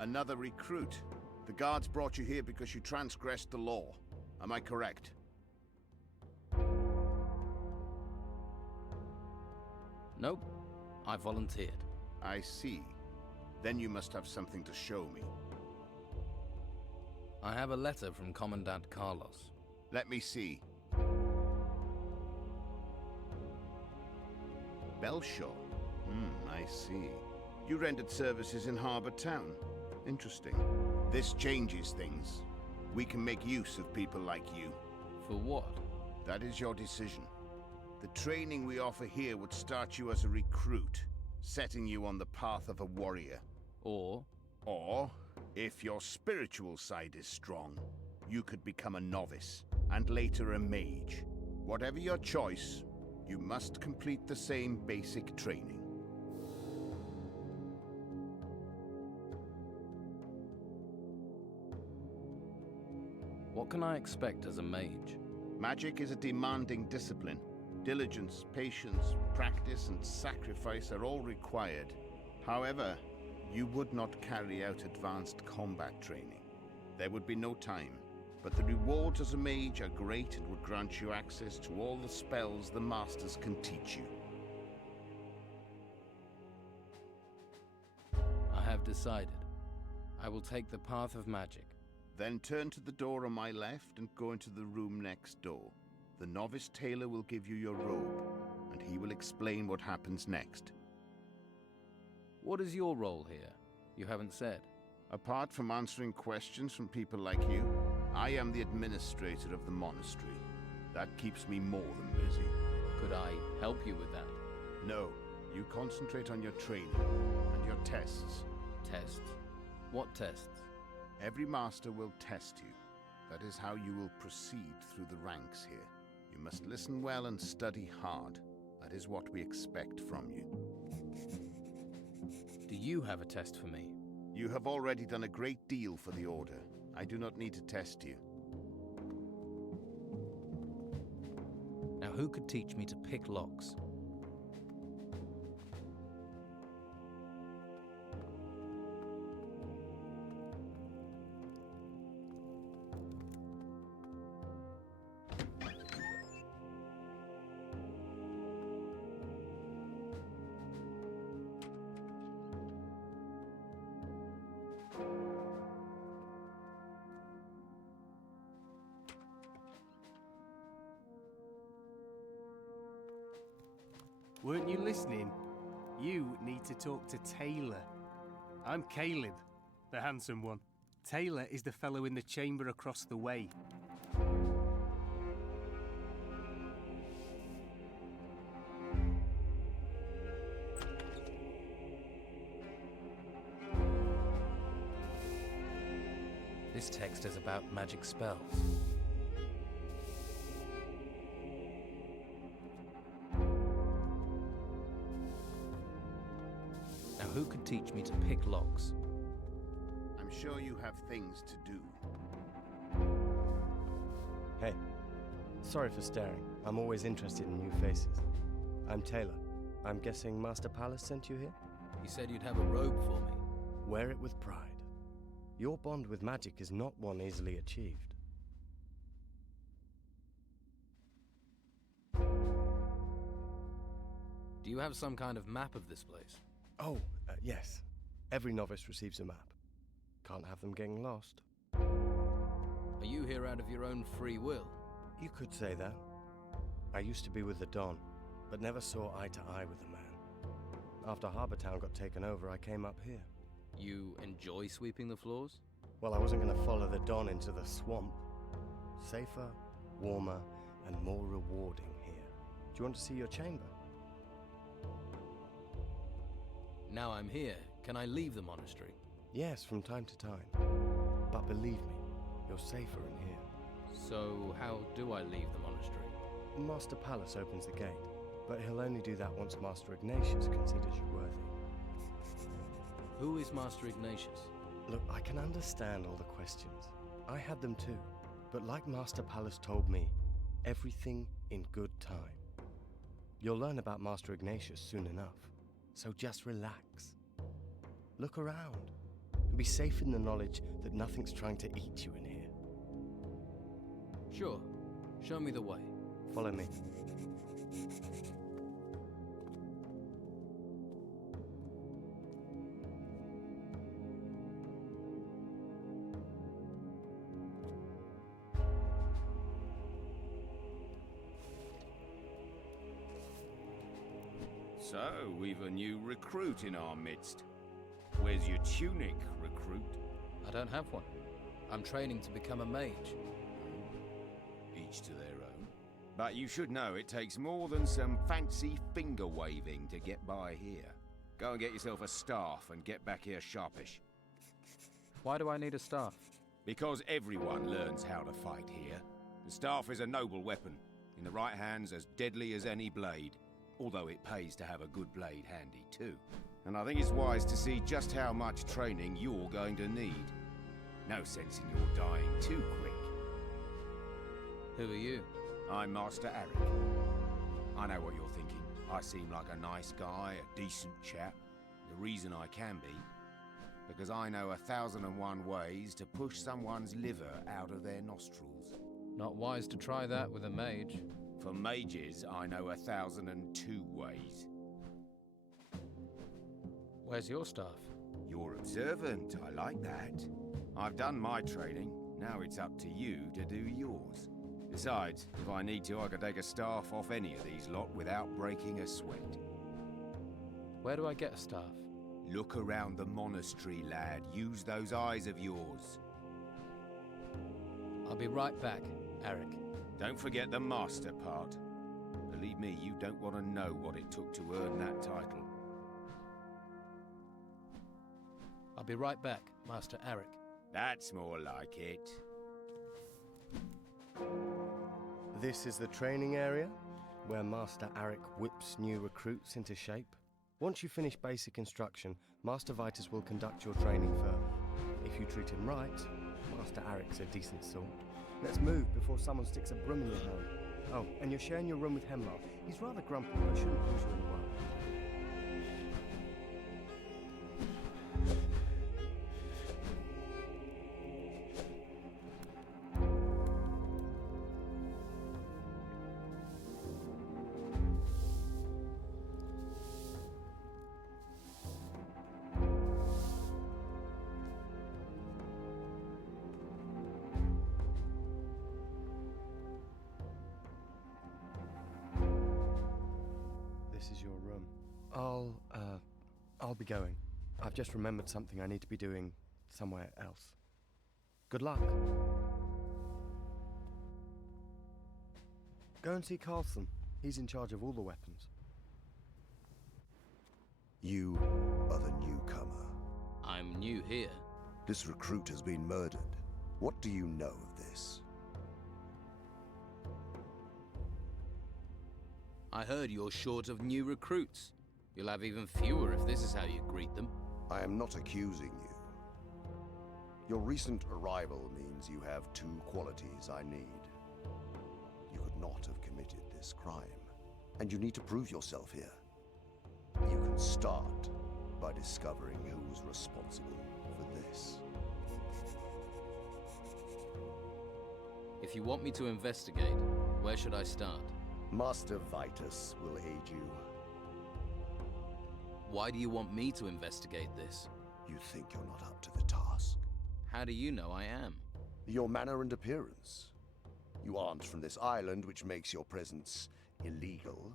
Another recruit. The guards brought you here because you transgressed the law. Am I correct? Nope. I volunteered. I see. Then you must have something to show me. I have a letter from Commandant Carlos. Let me see. Belshaw. I see. You rendered services in Harbour Town. Interesting. This changes things. We can make use of people like you. For what? That is your decision. The training we offer here would start you as a recruit, setting you on the path of a warrior. Or, if your spiritual side is strong, you could become a novice, and later a mage. Whatever your choice, you must complete the same basic training. what can I expect as a mage? Magic is a demanding discipline. Diligence, patience, practice, and sacrifice are all required. However, you would not carry out advanced combat training. There would be no time, but the rewards as a mage are great and would grant you access to all the spells the masters can teach you. I have decided. I will take the path of magic. Then turn to the door on my left and go into the room next door. The novice tailor will give you your robe, and he will explain what happens next. What is your role here? You haven't said. Apart from answering questions from people like you, I am the administrator of the monastery. That keeps me more than busy. Could I help you with that? No, you concentrate on your training and your tests. Tests? What tests? Every master will test you. That is how you will proceed through the ranks here. You must listen well and study hard. That is what we expect from you. Do you have a test for me? You have already done a great deal for the Order. I do not need to test you. Now who could teach me to pick locks? Weren't you listening? You need to talk to Taylor. I'm Caleb, the handsome one. Taylor is the fellow in the chamber across the way. This text is about magic spells. Now who could teach me to pick locks? I'm sure you have things to do. Hey, sorry for staring. I'm always interested in new faces. I'm Taylor. I'm guessing Master Palace sent you here? You said you'd have a robe for me. Wear it with pride. Your bond with magic is not one easily achieved. Do you have some kind of map of this place? Oh, yes. Every novice receives a map. Can't have them getting lost. Are you here out of your own free will? You could say that. I used to be with the Don, but never saw eye to eye with the man. After Harbour Town got taken over, I came up here. You enjoy sweeping the floors? Well, I wasn't going to follow the Don into the swamp. Safer, warmer, and more rewarding here. Do you want to see your chamber? Now I'm here, can I leave the monastery? Yes, from time to time. But believe me, you're safer in here. So how do I leave the monastery? Master Palace opens the gate, but he'll only do that once Master Ignatius considers you worthy. Who is Master Ignatius? Look, I can understand all the questions. I had them too. But like Master Palace told me, everything in good time. You'll learn about Master Ignatius soon enough. So just relax. Look around. and be safe in the knowledge that nothing's trying to eat you in here. Sure. Show me the way. Follow me. So, we've a new recruit in our midst. Where's your tunic, recruit? I don't have one. I'm training to become a mage. Each to their own. But you should know it takes more than some fancy finger waving to get by here. Go and get yourself a staff and get back here sharpish. Why do I need a staff? Because everyone learns how to fight here. The staff is a noble weapon. In the right hands, as deadly as any blade. Although it pays to have a good blade handy too. And I think it's wise to see just how much training you're going to need. No sense in your dying too quick. Who are you? I'm Master Arik. I know what you're thinking. I seem like a nice guy, a decent chap. The reason I can be, because I know 1,001 ways to push someone's liver out of their nostrils. Not wise to try that with a mage. For mages, I know 1,002 ways. Where's your staff? You're observant, I like that. I've done my training, now it's up to you to do yours. Besides, if I need to, I can take a staff off any of these lot without breaking a sweat. Where do I get a staff? Look around the monastery, lad. Use those eyes of yours. I'll be right back, Arik. Don't forget the master part. Believe me, you don't want to know what it took to earn that title. I'll be right back, Master Arik. That's more like it. This is the training area, where Master Arik whips new recruits into shape. Once you finish basic instruction, Master Vitus will conduct your training further. If you treat him right, Master Arik's a decent sort. Let's move before someone sticks a broom in your hand. Oh, and you're sharing your room with Hemlar. He's rather grumpy, but shouldn't push you anywhere. This is your room. I'll be going. I've just remembered something I need to be doing somewhere else. Good luck. Go and see Carlson. He's in charge of all the weapons. You are the newcomer. I'm new here. This recruit has been murdered. What do you know of this? I heard you're short of new recruits. You'll have even fewer if this is how you greet them. I am not accusing you. Your recent arrival means you have two qualities I need. You could not have committed this crime, and you need to prove yourself here. You can start by discovering who's responsible for this. If you want me to investigate, where should I start? Master Vitus will aid you. Why do you want me to investigate this? You think you're not up to the task. How do you know I am? Your manner and appearance. You aren't from this island, which makes your presence illegal.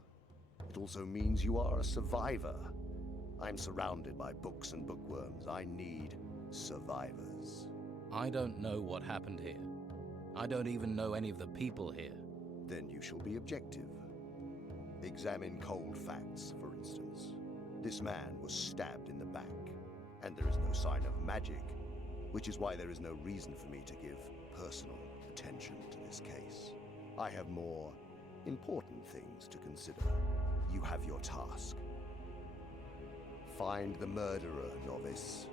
It also means you are a survivor. I'm surrounded by books and bookworms. I need survivors. I don't know what happened here. I don't even know any of the people here. Then you shall be objective. Examine cold facts, for instance. This man was stabbed in the back, and there is no sign of magic, which is why there is no reason for me to give personal attention to this case. I have more important things to consider. You have your task. Find the murderer, novice.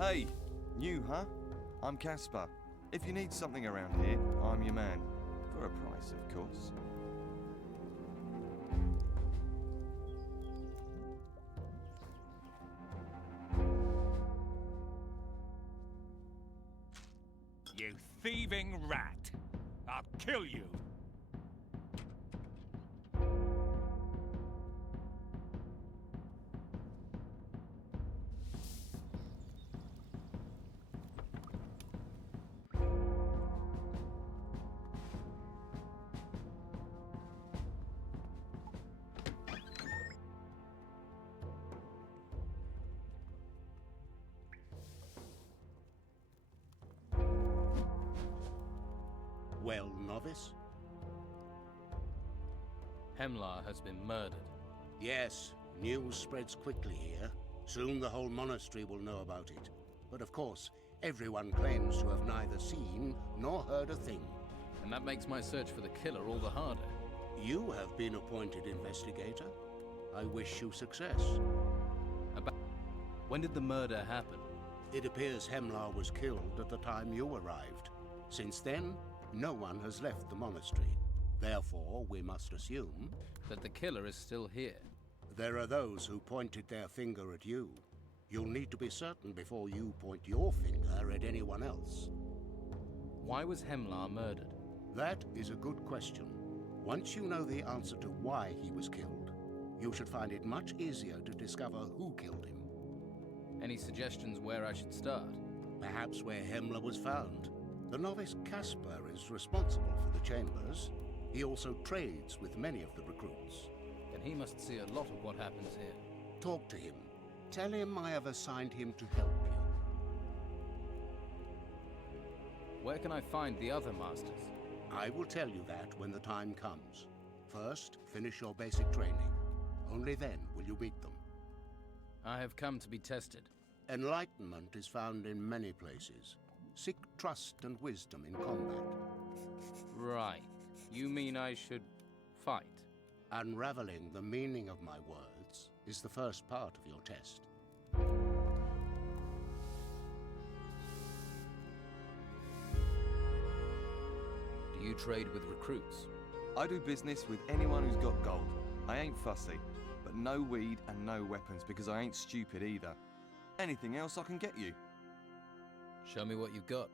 Hey, new, huh? I'm Caspar. If you need something around here, I'm your man. For a price, of course. You thieving rat! I'll kill you! Well, novice? Hemlar has been murdered. Yes, news spreads quickly here. Soon the whole monastery will know about it. But of course, everyone claims to have neither seen nor heard a thing. And that makes my search for the killer all the harder. You have been appointed investigator. I wish you success. When did the murder happen? It appears Hemlar was killed at the time you arrived. Since then, no one has left the monastery. Therefore, we must assume That the killer is still here. there are those who pointed their finger at you. You'll need to be certain before you point your finger at anyone else. Why was Hemlar murdered? That is a good question. Once you know the answer to why he was killed, you should find it much easier to discover who killed him. Any suggestions where I should start? Perhaps where Hemlar was found. The novice Caspar is responsible for the chambers. He also trades with many of the recruits. Then he must see a lot of what happens here. Talk to him. Tell him I have assigned him to help you. Where can I find the other masters? I will tell you that when the time comes. First, finish your basic training. Only then will you meet them. I have come to be tested. Enlightenment is found in many places. Seek trust and wisdom in combat. Right. You mean I should fight? Unraveling the meaning of my words is the first part of your test. Do you trade with recruits? I do business with anyone who's got gold. I ain't fussy, but no weed and no weapons because I ain't stupid either. Anything else I can get you. Show me what you've got.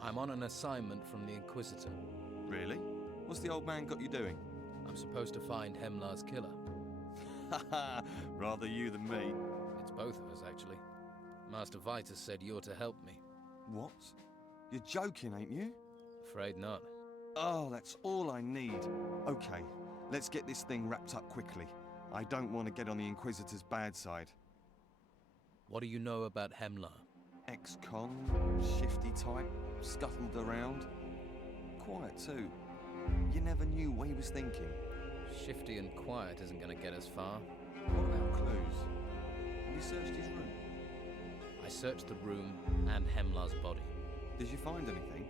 I'm on an assignment from the Inquisitor. Really? What's the old man got you doing? I'm supposed to find Hemlar's killer. Haha, rather you than me. It's both of us, actually. Master Vitus said you're to help me. What? You're joking, ain't you? Afraid not. Oh, that's all I need. Okay, let's get this thing wrapped up quickly. I don't want to get on the Inquisitor's bad side. What do you know about Hemlar? Ex-con, shifty type, scuttled around. Quiet too. You never knew what he was thinking. Shifty and quiet isn't going to get us far. What about clues? Have you searched his room? I searched the room and Hemlar's body. Did you find anything?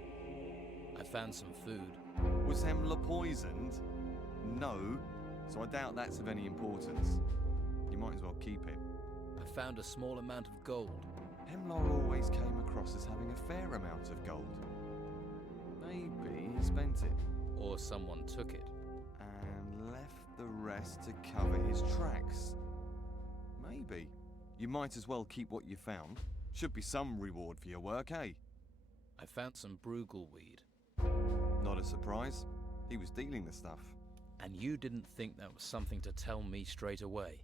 I found some food. Was Hemlar poisoned? No, so I doubt that's of any importance. You might as well keep it. I found a small amount of gold. Hemlar always came across as having a fair amount of gold. Maybe he spent it. Or someone took it. And left the rest to cover his tracks. Maybe. You might as well keep what you found. Should be some reward for your work, eh? I found some Brugal weed. Not a surprise. He was dealing the stuff. And you didn't think that was something to tell me straight away.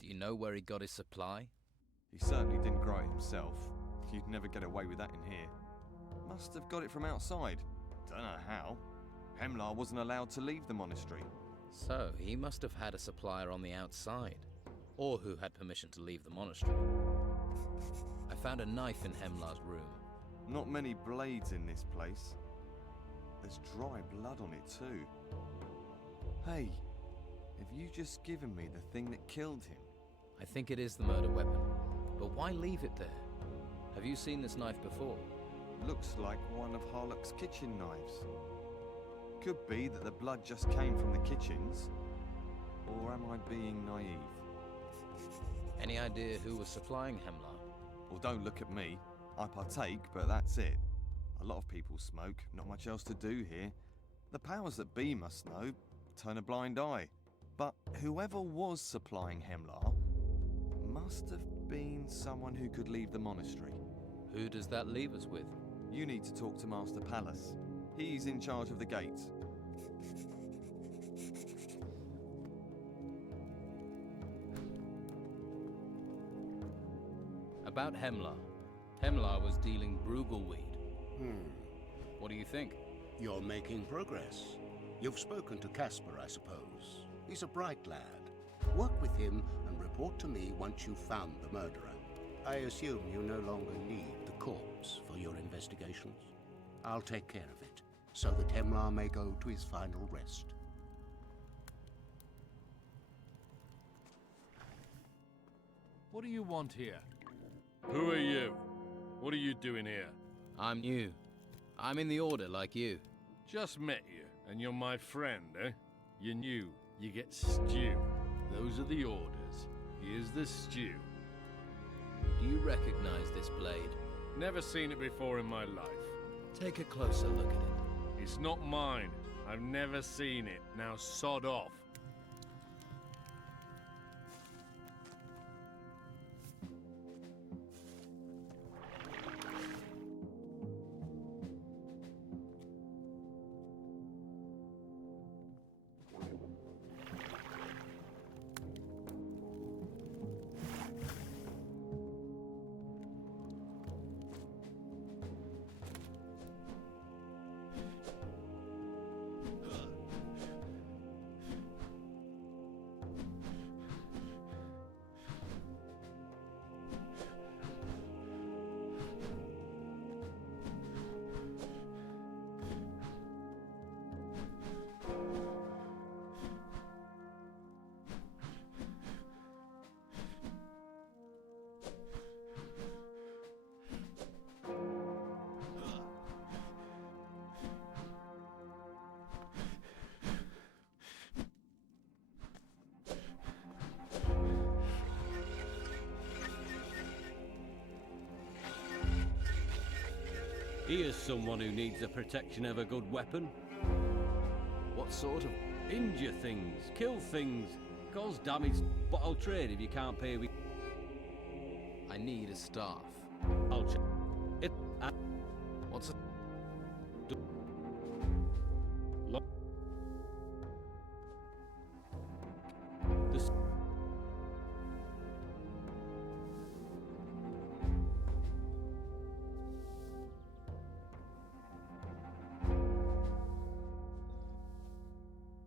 Do you know where he got his supply? He certainly didn't grow it himself. You'd never get away with that in here. Must have got it from outside. Don't know how. Hemlar wasn't allowed to leave the monastery. So, he must have had a supplier on the outside. Or who had permission to leave the monastery. I found a knife in Hemlar's room. Not many blades in this place. There's dry blood on it too. Hey, have you just given me the thing that killed him? I think it is the murder weapon. But why leave it there? Have you seen this knife before? Looks like one of Harlock's kitchen knives. Could be that the blood just came from the kitchens. Or am I being naive? Any idea who was supplying Hemlar? Well, don't look at me. I partake, but that's it. A lot of people smoke, not much else to do here. The powers that be must know, turn a blind eye. But whoever was supplying Hemlar must have been someone who could leave the monastery. Who does that leave us with? You need to talk to Master Pallas. He's in charge of the gates. About Hemlar. Hemlar was dealing Brugelweed. What do you think? You're making progress. You've spoken to Casper, I suppose. He's a bright lad. Work with him and report to me once you've found the murderer. I assume you no longer need the corpse for your investigations. I'll take care of it, so that Hemlar may go to his final rest. What do you want here? Who are you? What are you doing here? I'm new. I'm in the Order like you. Just met you, and you're my friend, eh? You're new. You get stew. Those are the orders. Here's the stew. Do you recognize this blade? Never seen it before in my life. Take a closer look at it. It's not mine. I've never seen it. Now sod off. Here's someone who needs the protection of a good weapon. What sort of... Injure things, kill things, cause damage, but I'll trade if you can't pay with... I need a staff. I'll check. It... What's a... This...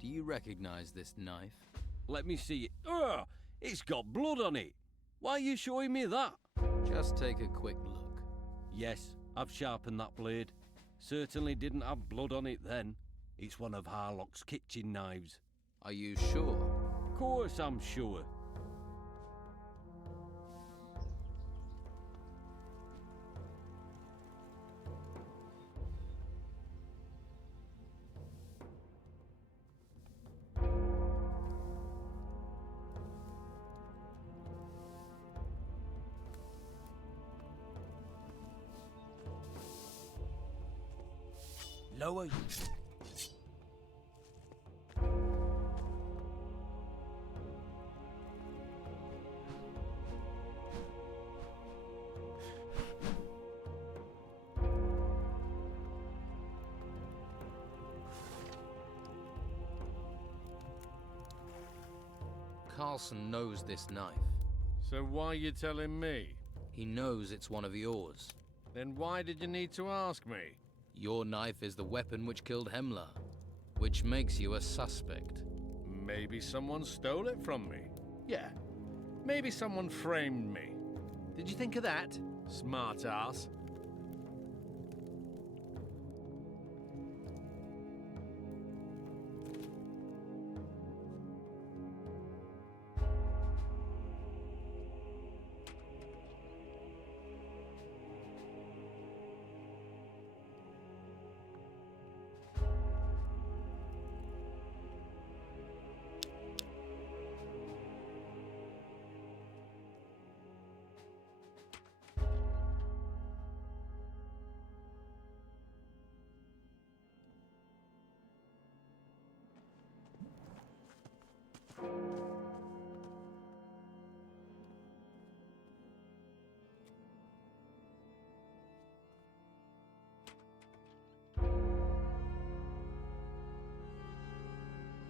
Do you recognize this knife? Let me see it. Ugh! It's got blood on it! Why are you showing me that? Just take a quick look. Yes, I've sharpened that blade. Certainly didn't have blood on it then. It's one of Harlock's kitchen knives. Are you sure? Of course I'm sure. Lower you. Carlson knows this knife. So why are you telling me? He knows it's one of yours. Then why did you need to ask me? Your knife is the weapon which killed Hemlar, which makes you a suspect. Maybe someone stole it from me. Yeah, maybe someone framed me. Did you think of that? Smart ass.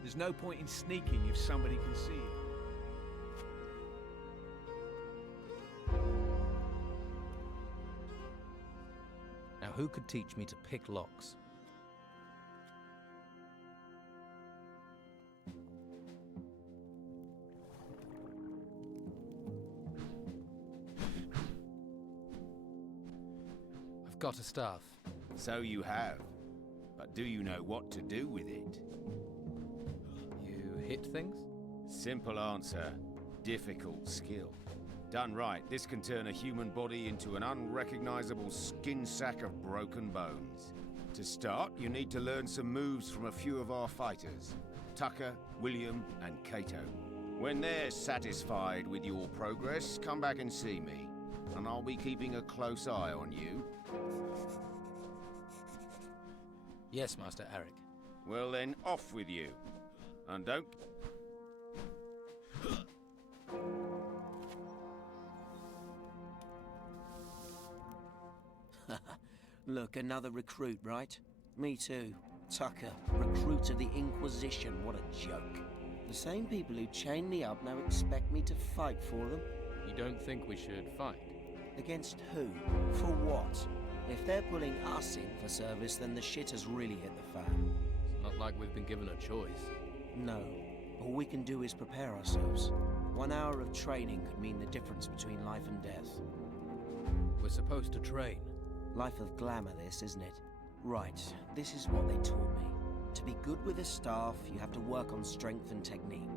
There's no point in sneaking if somebody can see you. Now who could teach me to pick locks? I've got a staff. So you have. But do you know what to do with it? You hit things? Simple answer. Difficult skill. Done right, this can turn a human body into an unrecognizable skin sack of broken bones. To start, you need to learn some moves from a few of our fighters. Tucker, William, and Cato. When they're satisfied with your progress, come back and see me. And I'll be keeping a close eye on you. Yes, Master Arik. Well then, off with you. And don't... Look, another recruit, right? Me too. Tucker, recruit of the Inquisition, what a joke. The same people who chained me up now expect me to fight for them? You don't think we should fight? Against who? For what? If they're pulling us in for service, then the shit has really hit the fan. It's not like we've been given a choice. No. All we can do is prepare ourselves. 1 hour of training could mean the difference between life and death. We're supposed to train. Life of glamour, this, isn't it? Right, this is what they taught me. To be good with a staff, you have to work on strength and technique.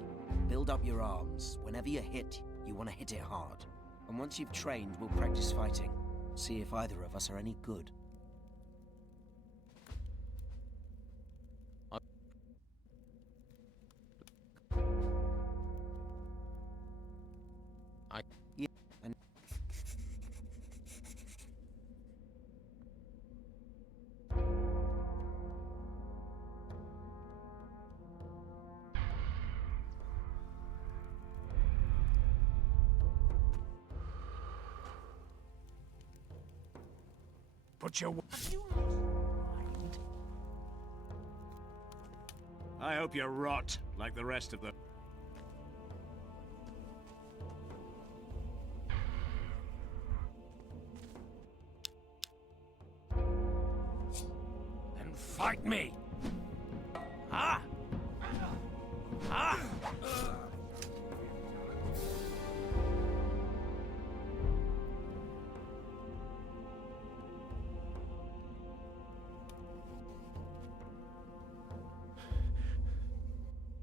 Build up your arms. Whenever you hit, you want to hit it hard. And once you've trained, we'll practice fighting. See if either of us are any good. Yeah, and... Put your... Have you lost your mind? I hope you rot like the rest of them. Then fight me! Ah! Ah!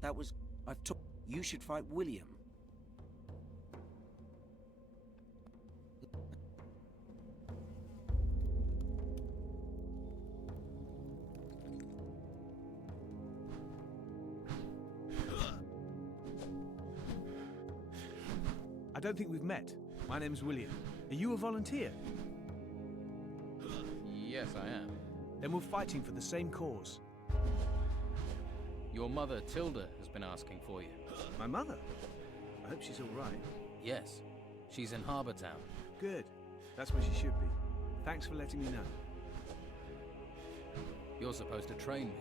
That was... I've took... You should fight William. I don't think we've met. My name's William. Are you a volunteer? Yes, I am. Then we're fighting for the same cause. Your mother, Tilda, has been asking for you. My mother? I hope she's all right. Yes. She's in Harbour Town. Good. That's where she should be. Thanks for letting me know. You're supposed to train me.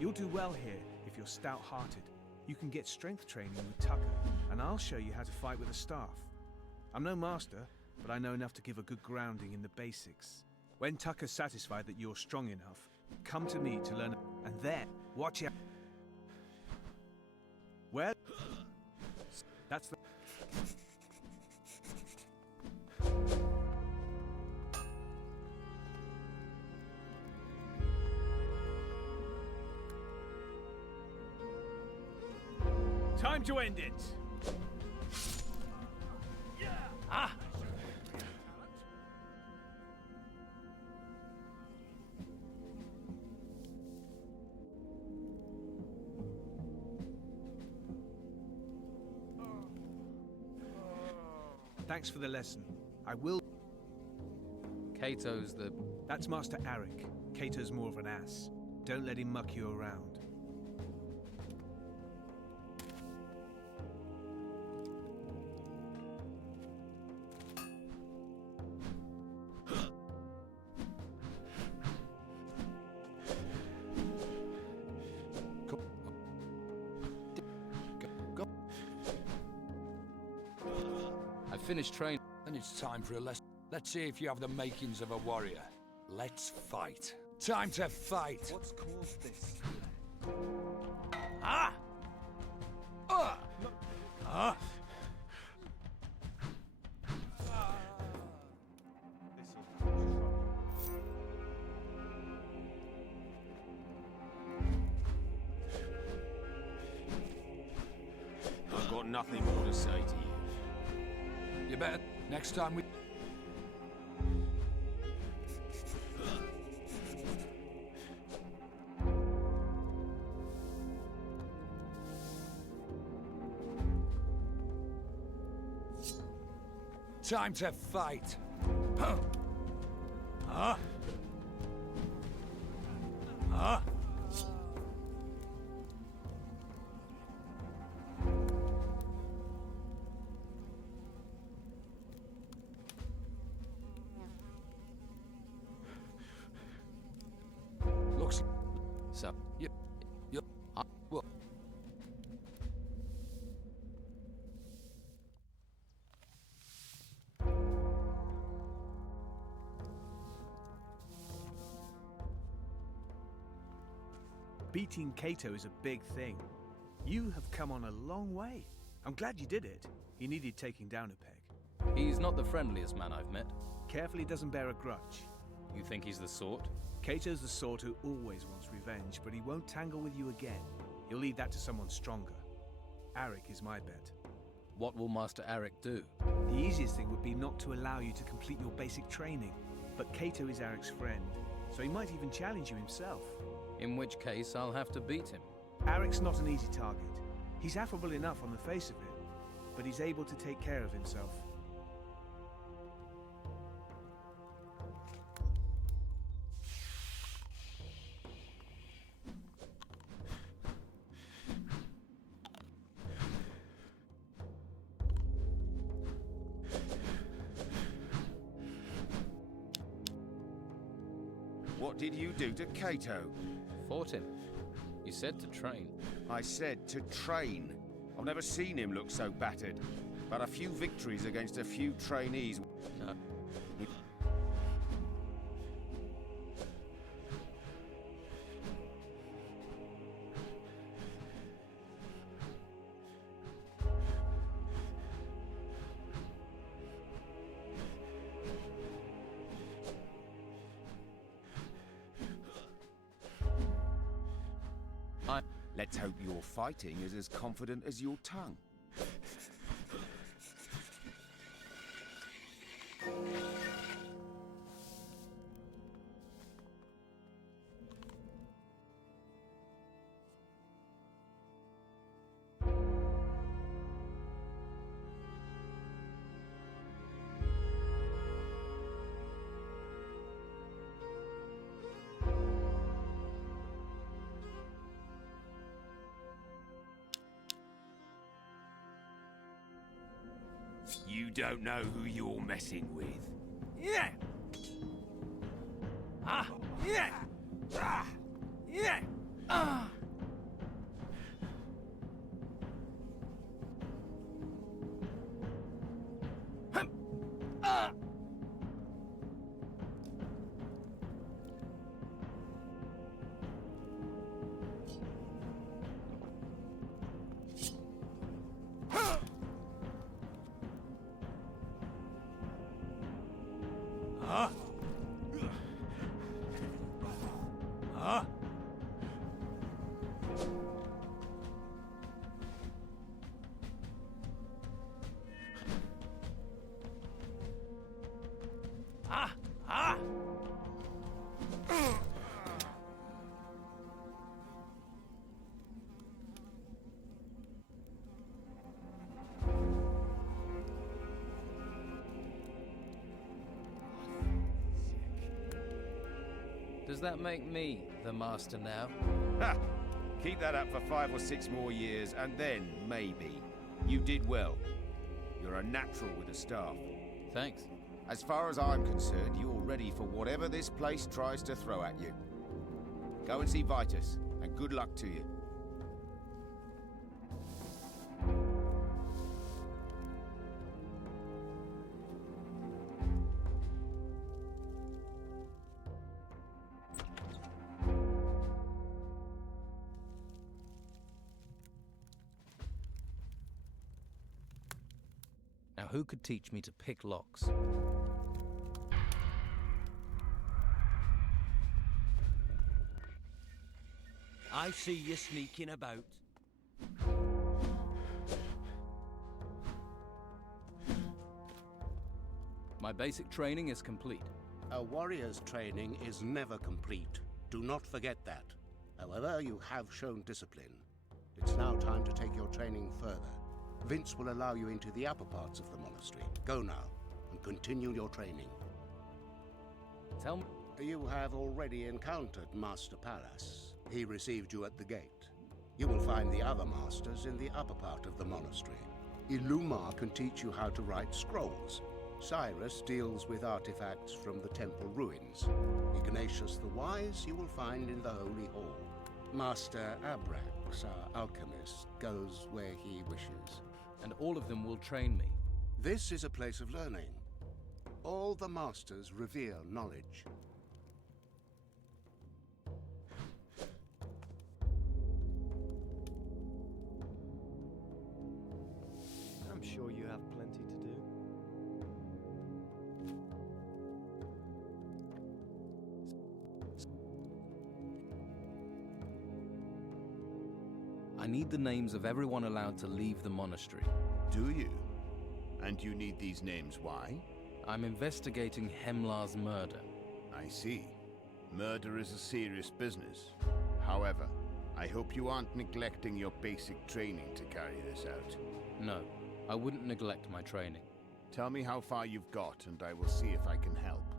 You'll do well here if you're stout-hearted. You can get strength training with Tucker, and I'll show you how to fight with a staff. I'm no master, but I know enough to give a good grounding in the basics. When Tucker's satisfied that you're strong enough, come to me to learn, and then watch out. Well, that's the... Time to end it. Ah! Thanks for the lesson. I will. Cato's the... That's Master Arik. Cato's more of an ass. Don't let him muck you around. I finished training. Then it's time for a lesson. Let's see if you have the makings of a warrior. Let's fight. Time to fight! What's caused this? Ah! Ah! I've got nothing more to say to you. You better... Next time we... Time to fight! Huh? Huh? Huh? Looks... So, You... Well... Beating Cato is a big thing. You have come on a long way. I'm glad you did it. He needed taking down a peg. he's not the friendliest man I've met. Careful he doesn't bear a grudge. You think he's the sort? Cato's the sort who always wants revenge, but he won't tangle with you again. He'll leave that to someone stronger. Arik is my bet. What will Master Arik do? The easiest thing would be not to allow you to complete your basic training. But Cato is Arik's friend, so he might even challenge you himself. In which case, I'll have to beat him. Arik's not an easy target. He's affable enough on the face of it, but he's able to take care of himself. What did you do to Cato? Fought him. You said to train. I said to train. I've never seen him look so battered. But a few victories against a few trainees. No. Let's hope your fighting is as confident as your tongue. You don't know who you're messing with. Yeah! Ah! Yeah! Ah! Yeah! Ah! Ah! Huh? Huh? does that make me the master now? Ha! Keep that up for 5 or 6 more years, and then, maybe. You did well. You're a natural with the staff. Thanks. As far as I'm concerned, you're ready for whatever this place tries to throw at you. Go and see Vitus, and good luck to you. Now, who could teach me to pick locks? I see you sneaking about. My basic training is complete. A warrior's training is never complete. Do not forget that. However, you have shown discipline. It's now time to take your training further. Vince will allow you into the upper parts of the monastery. Go now, and continue your training. Tell me... You have already encountered Master Paras. He received you at the gate. You will find the other masters in the upper part of the monastery. Illumar can teach you how to write scrolls. Cyrus deals with artifacts from the temple ruins. Ignatius the Wise you will find in the Holy Hall. Master Abrax, our alchemist, goes where he wishes. And all of them will train me. This is a place of learning. All the masters revere knowledge. I'm sure you have plenty to do. I need the names of everyone allowed to leave the monastery. Do you? And you need these names, why? I'm investigating Hemlar's murder. I see. Murder is a serious business. However, I hope you aren't neglecting your basic training to carry this out. No, I wouldn't neglect my training. Tell me how far you've got, and I will see if I can help.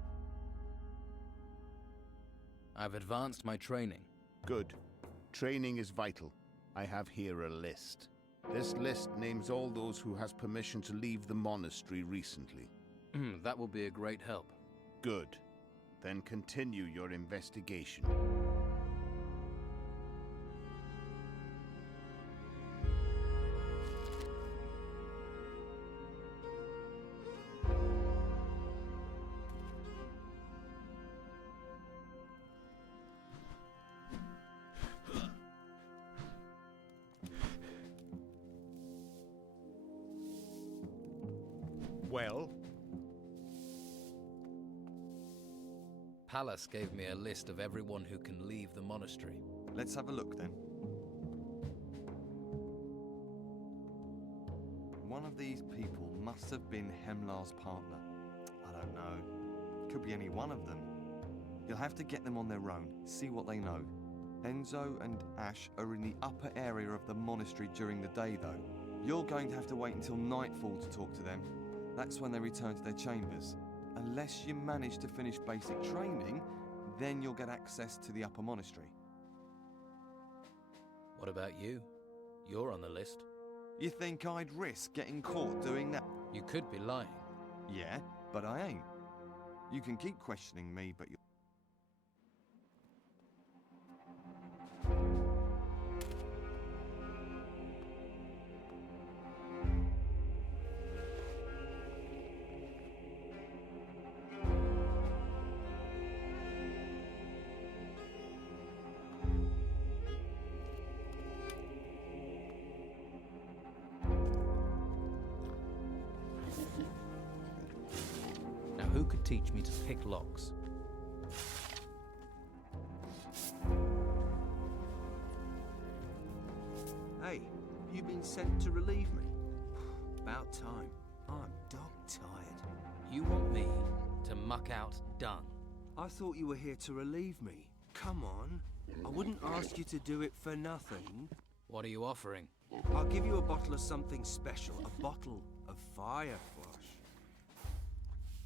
I've advanced my training. Good. Training is vital. I have here a list. This list names all those who has permission to leave the monastery recently. That will be a great help. Good. Then continue your investigation. Well? Pallas gave me a list of everyone who can leave the monastery. Let's have a look then. One of these people must have been Hemlar's partner. I don't know. Could be any one of them. You'll have to get them on their own, see what they know. Enzo and Ash are in the upper area of the monastery during the day, though. You're going to have to wait until nightfall to talk to them. That's when they return to their chambers. Unless you manage to finish basic training, then you'll get access to the upper monastery. What about you? You're on the list. You think I'd risk getting caught doing that? You could be lying. Yeah, but I ain't. You can keep questioning me, but you... Who could teach me to pick locks? Hey, you been sent to relieve me? About time. I'm dog-tired. You want me to muck out dung? I thought you were here to relieve me. Come on. I wouldn't ask you to do it for nothing. What are you offering? I'll give you a bottle of something special. A bottle of Fire Flush.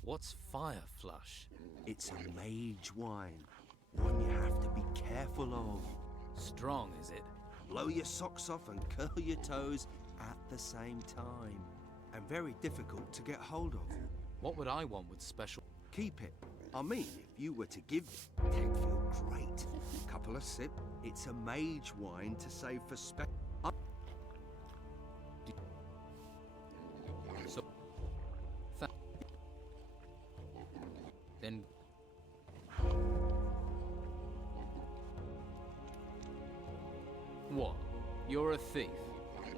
What's Fire Flush? It's a mage wine. one you have to be careful of. Strong, is it? Blow your socks off and curl your toes at the same time. And very difficult to get hold of. What would I want with special? Keep it. I mean, if you were to give it, it'd feel great. Couple of sip. It's a mage wine to save for So, then what? You're a thief.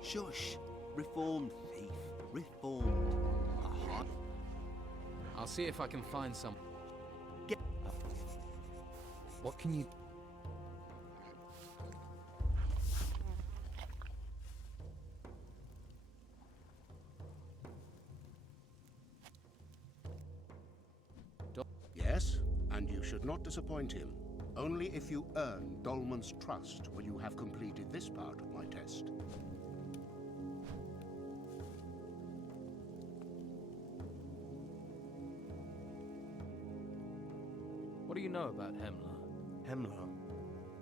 Shush. Reformed thief. Reformed. Aha. I'll see if I can find some. Get. What can you? Yes, and you should not disappoint him. Only if you earn Dolman's trust will you have completed this part of my test. What do you know about Hemlar? Hemlar?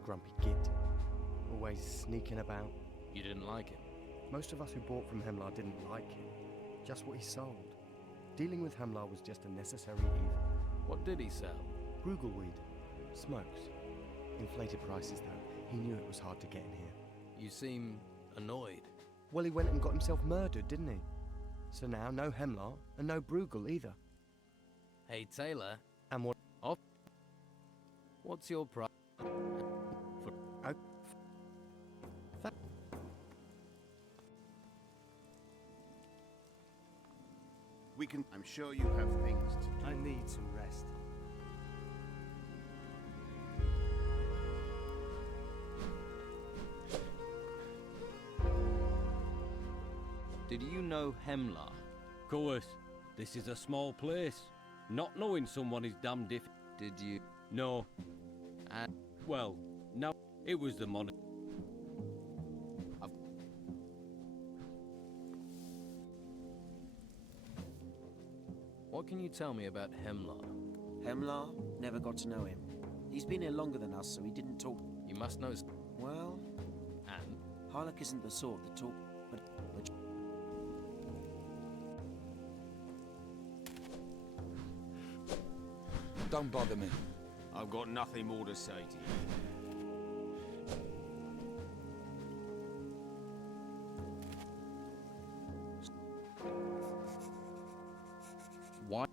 Grumpy git. Always sneaking about. You didn't like him? Most of us who bought from Hemlar didn't like him. Just what he sold. Dealing with Hemlar was just a necessary evil. What did he sell? Brugelweed. Smokes. Inflated prices, though. He knew it was hard to get in here. You seem annoyed. Well, he went and got himself murdered, didn't he? So now, no Hemlar, and no Bruegel either. Hey, Taylor. And what? Off. What's your price? We can. I'm sure you have things to do. I need some rest. Did you know Hemlar? Course, this is a small place. Not knowing someone is damn diff. Did you? No. And well, no, it was the money. What can you tell me about Hemlar? Hemlar? Never got to know him. He's been here longer than us, so he didn't talk. You must know. Well, And? Harlock isn't the sort that talk, but Don't bother me. I've got nothing more to say to you. Why?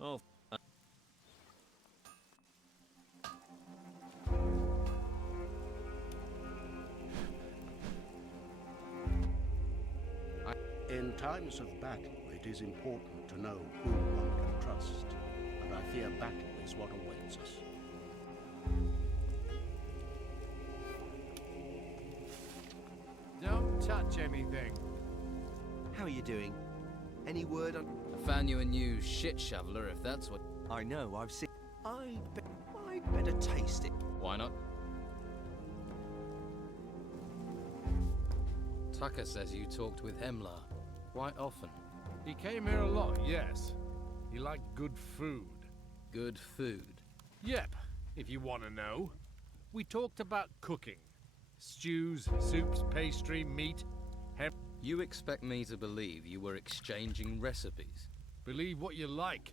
Oh, In times of battle, it is important to know who one can trust, and I fear battle is what awaits us. Don't touch anything. How are you doing? Any word on... I found you a new shit shoveler, if that's what. I know, I've seen... I'd better taste it. Why not? Tucker says you talked with Hemlar. Quite often. He came here a lot, yes. He liked good food. Good food? Yep, if you want to know. We talked about cooking. Stews, soups, pastry, meat. You expect me to believe you were exchanging recipes? Believe what you like.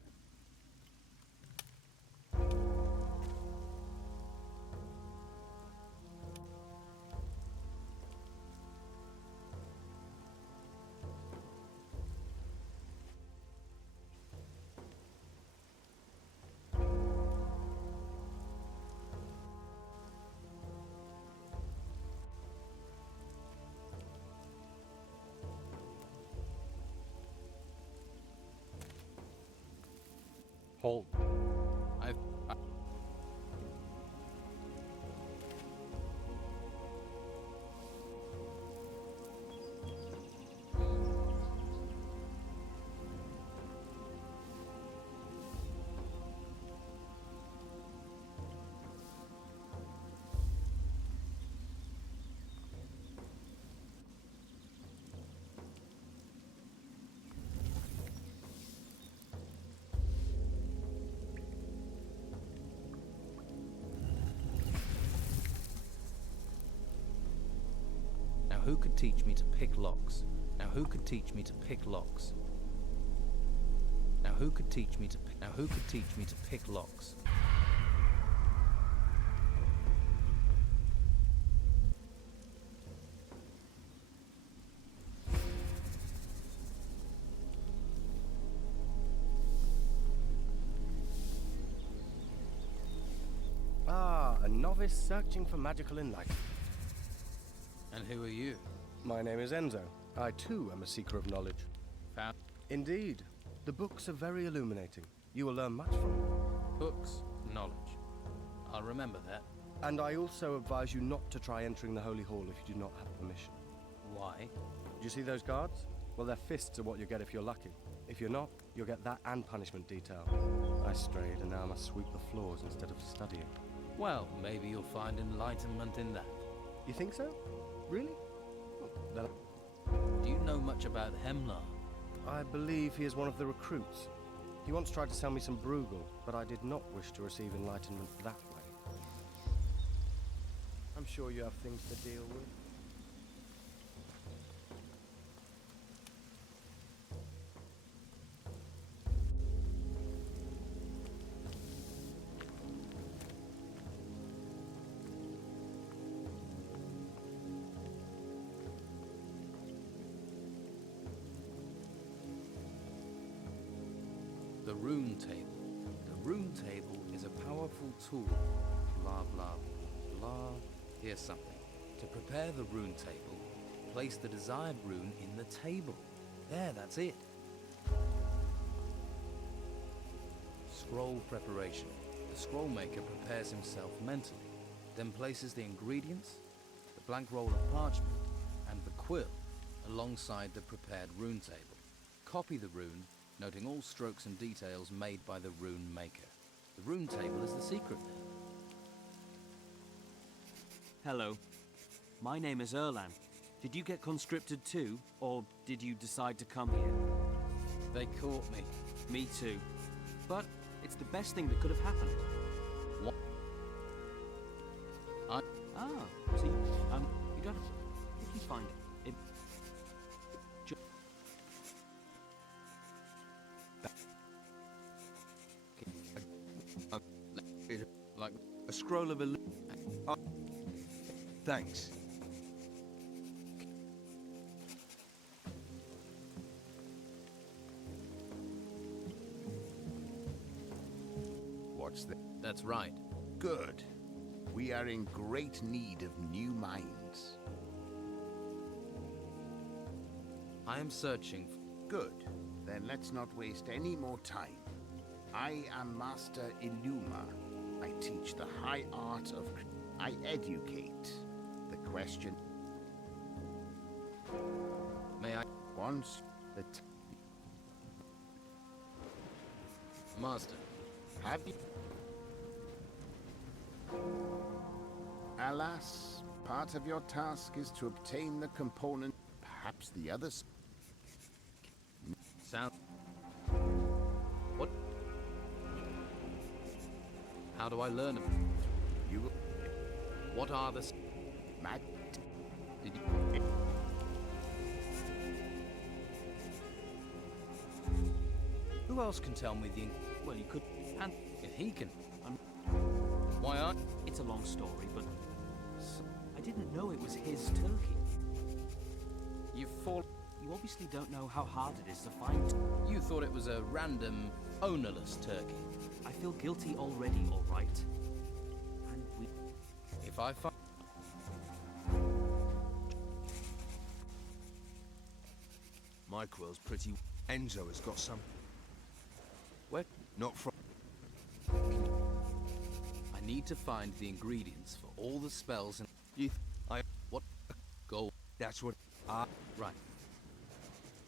Hold. who could teach me to pick locks? Now who could teach me to pick locks? Now who could teach me to pick locks? Ah, a novice searching for magical enlightenment. And who are you? My name is Enzo. I too am a seeker of knowledge. Found Indeed. The books are very illuminating. You will learn much from them. books, knowledge. I'll remember that. And I also advise you not to try entering the Holy Hall if you do not have permission. Why? Do you see those guards? Well, their fists are what you get if you're lucky. If you're not, you'll get that and punishment detail. I strayed and now I must sweep the floors instead of studying. Well, maybe you'll find enlightenment in that. You think so? Really? Then Do you know much about Hemlar? I believe he is one of the recruits. He once tried to sell me some Bruegel, but I did not wish to receive enlightenment that way. I'm sure you have things to deal with. The Rune Table. The Rune Table is a powerful tool. Blah, blah, blah. Here's something. To prepare the Rune Table, place the desired rune in the table. There, that's it. Scroll preparation. The scroll maker prepares himself mentally, then places the ingredients, the blank roll of parchment, and the quill alongside the prepared rune table. Copy the rune, noting all strokes and details made by the rune maker. The rune table is the secret there. Hello. My name is Erlan. Did you get conscripted too, or did you decide to come here? They caught me. Me too. But it's the best thing that could have happened. What? Ah, so you don't... If you find it... Like a scroll of a... Thanks. What's that? That's right. Good. We are in great need of new minds. I am searching for... Good. Then let's not waste any more time. I am Master Illuma. I teach the high art of... I educate. The question... May I... Once the... Master. Have you... Alas, part of your task is to obtain the component. Perhaps the others... Sound... What? How do I learn them? You will... What are the... Mad... Did you... Who else can tell me the... Well, you could... And if he can... Why aren't... It's a long story, but... I didn't know it was his turkey. You fall... You obviously don't know how hard it is to find... You thought it was a random, ownerless turkey. I feel guilty already, all right? And we... If I find... My quill's pretty... Enzo has got some. Where? Not from... I need to find the ingredients for all the spells and... What? Gold. That's what... Right.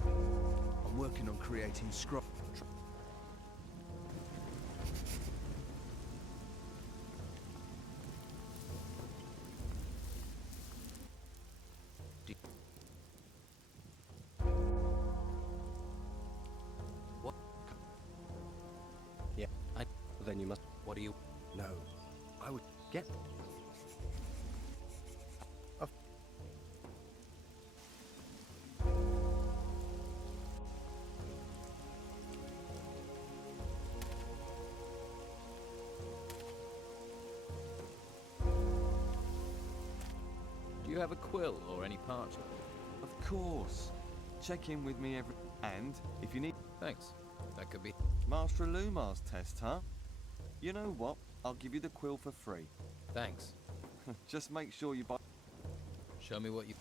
I'm working on creating scroll... What? Yeah. Then you must... What do you... No. I would get... you have a quill or any parchment? Of course. Check in with me every... And, if you need... Thanks. That could be... Master Lumar's test, huh? You know what? I'll give you the quill for free. Thanks. Just make sure you buy... Show me what you...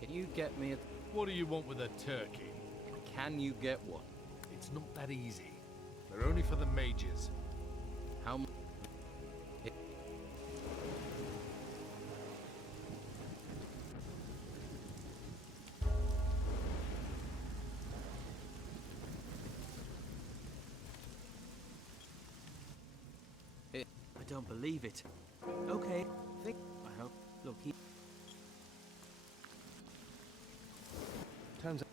Can you get me a... What do you want with a turkey? Can you get one? It's not that easy. They're only for the mages. How much? I don't believe it. Okay, I hope. Look, he... Turns out.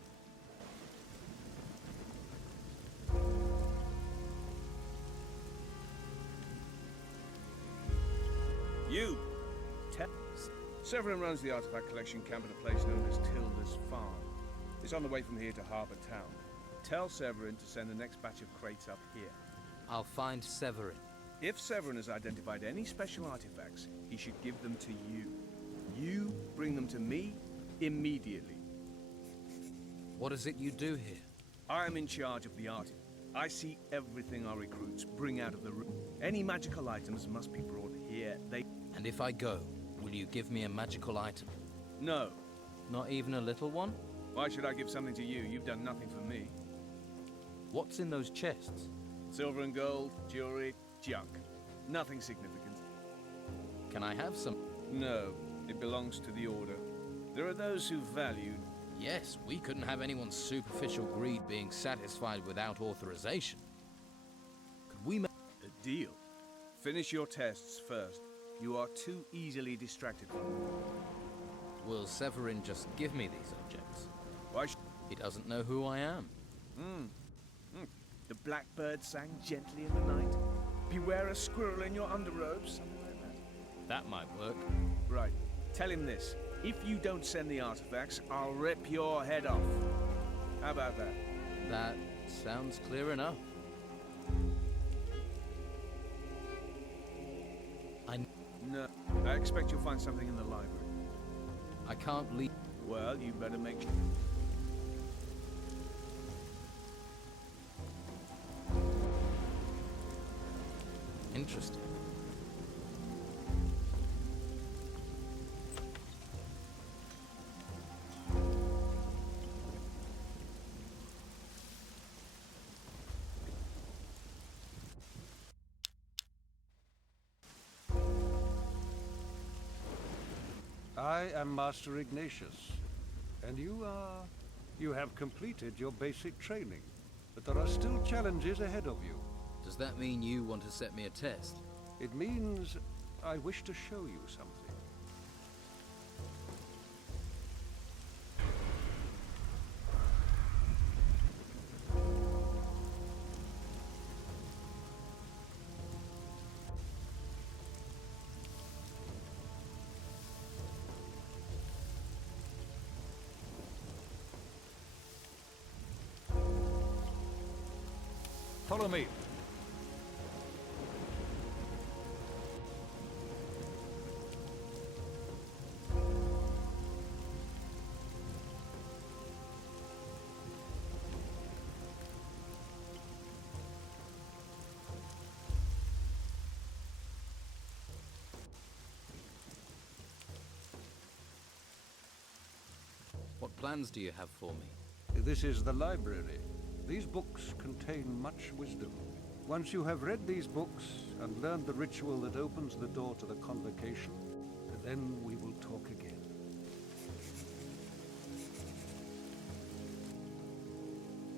You! Severin runs the artifact collection camp at a place known as Tilda's Farm. It's on the way from here to Harbour Town. Tell Severin to send the next batch of crates up here. I'll find Severin. If Severin has identified any special artifacts, he should give them to you. You bring them to me immediately. What is it you do here? I am in charge of the artifact. I see everything our recruits bring out of the room. Any magical items must be brought here. And if I go, will you give me a magical item? No. Not even a little one? Why should I give something to you? You've done nothing for me. What's in those chests? Silver and gold, jewelry, junk. Nothing significant. Can I have some? No, it belongs to the Order. There are those who valued... Yes, we couldn't have anyone's superficial greed being satisfied without authorization. Could we make a deal? Finish your tests first. You are too easily distracted from them. Will Severin just give me these objects? Why he doesn't know who I am. The blackbird sang gently in the night. Beware a squirrel in your underrobes, something like that. That might work. Right. Tell him this. If you don't send the artifacts, I'll rip your head off. How about that? That sounds clear enough. No. I expect you'll find something in the library. I can't leave. Well, you better make sure. Interesting. I am Master Ignatius, and you have completed your basic training, but there are still challenges ahead of you. Does that mean you want to set me a test? It means I wish to show you something. Follow me. What plans do you have for me? This is the library. These books contain much wisdom. Once you have read these books and learned the ritual that opens the door to the convocation, then we will talk again.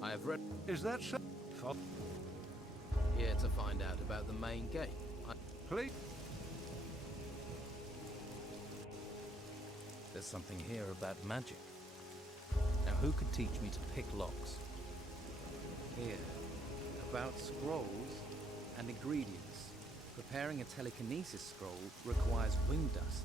I have read... Is that so? Here to find out about the main gate. Please. There's something here about magic. Now who could teach me to pick locks? Here, about scrolls and ingredients. Preparing a telekinesis scroll requires wing dust.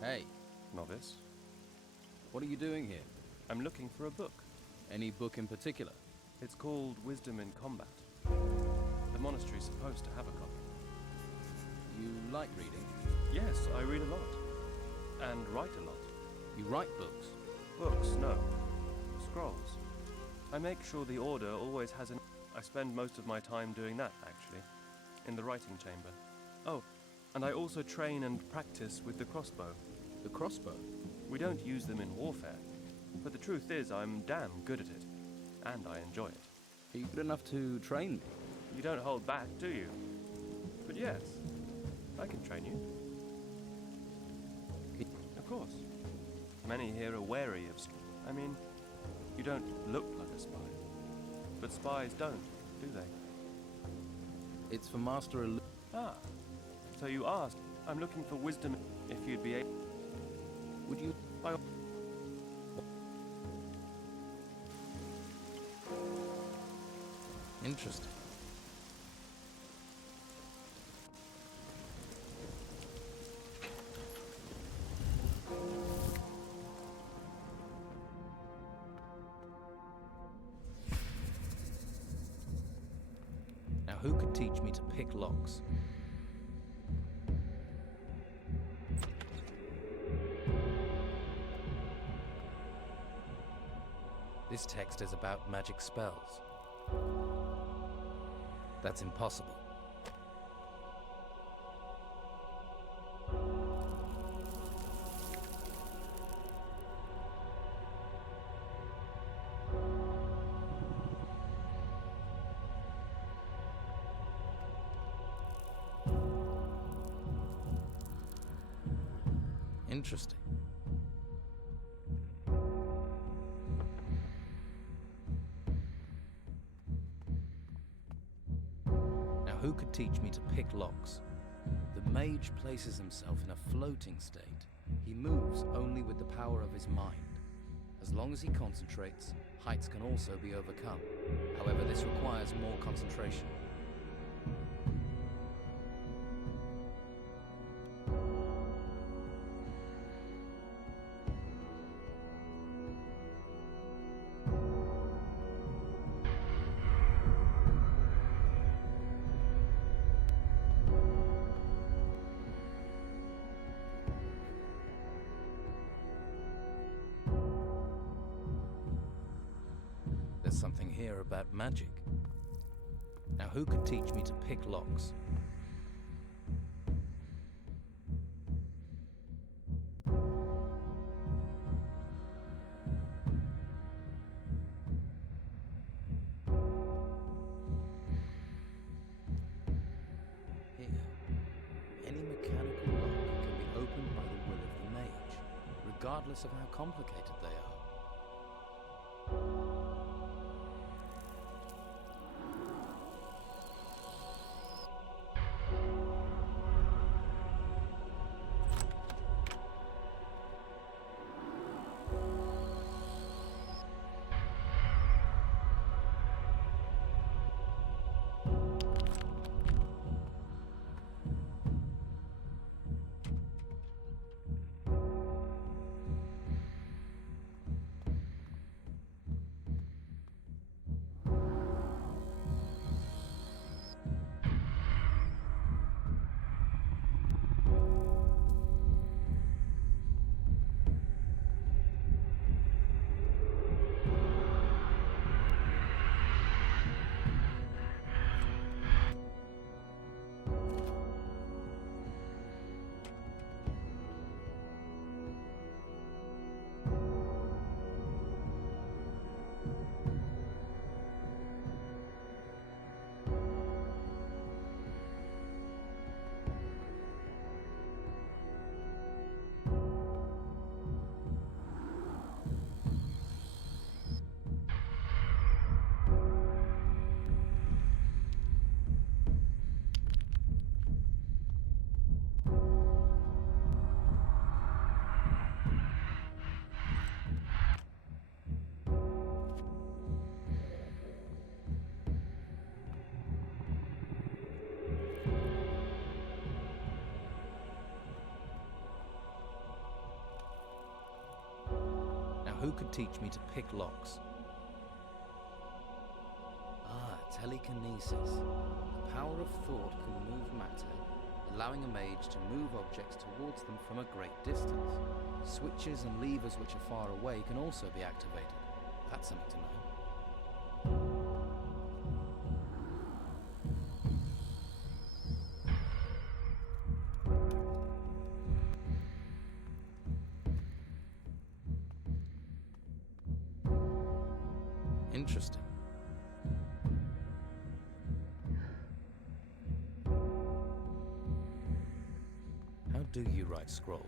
Hey. Novice. What are you doing here? I'm looking for a book. Any book in particular? It's called Wisdom in Combat. The monastery's supposed to have a copy. You like reading? Yes, I read a lot. And write a lot. You write books? Books, no. Scrolls. I make sure the Order always has an... I spend most of my time doing that, actually. In the writing chamber. Oh, and I also train and practice with the crossbow. The crossbow? We don't use them in warfare. But the truth is, I'm damn good at it. And I enjoy it. Are you good enough to train me? You don't hold back, do you? But yes, I can train you. Of course. Many here are wary of... I mean, you don't look like a spy. But spies don't, do they? It's for Master Elu... Ah. So you asked. I'm looking for wisdom if you'd be able... Would you... Interesting. Now, who could teach me to pick locks? This text is about magic spells. That's impossible. Interesting. Who could teach me to pick locks? The mage places himself in a floating state. He moves only with the power of his mind. As long as he concentrates, heights can also be overcome. However, this requires more concentration. There's something here about magic. Now, who could teach me to pick locks? Here, any mechanical lock can be opened by the will of the mage, regardless of how complicated they are. who could teach me to pick locks? Ah, telekinesis. The power of thought can move matter, allowing a mage to move objects towards them from a great distance. Switches and levers which are far away can also be activated. That's something to know. Interesting. How do you write scrolls?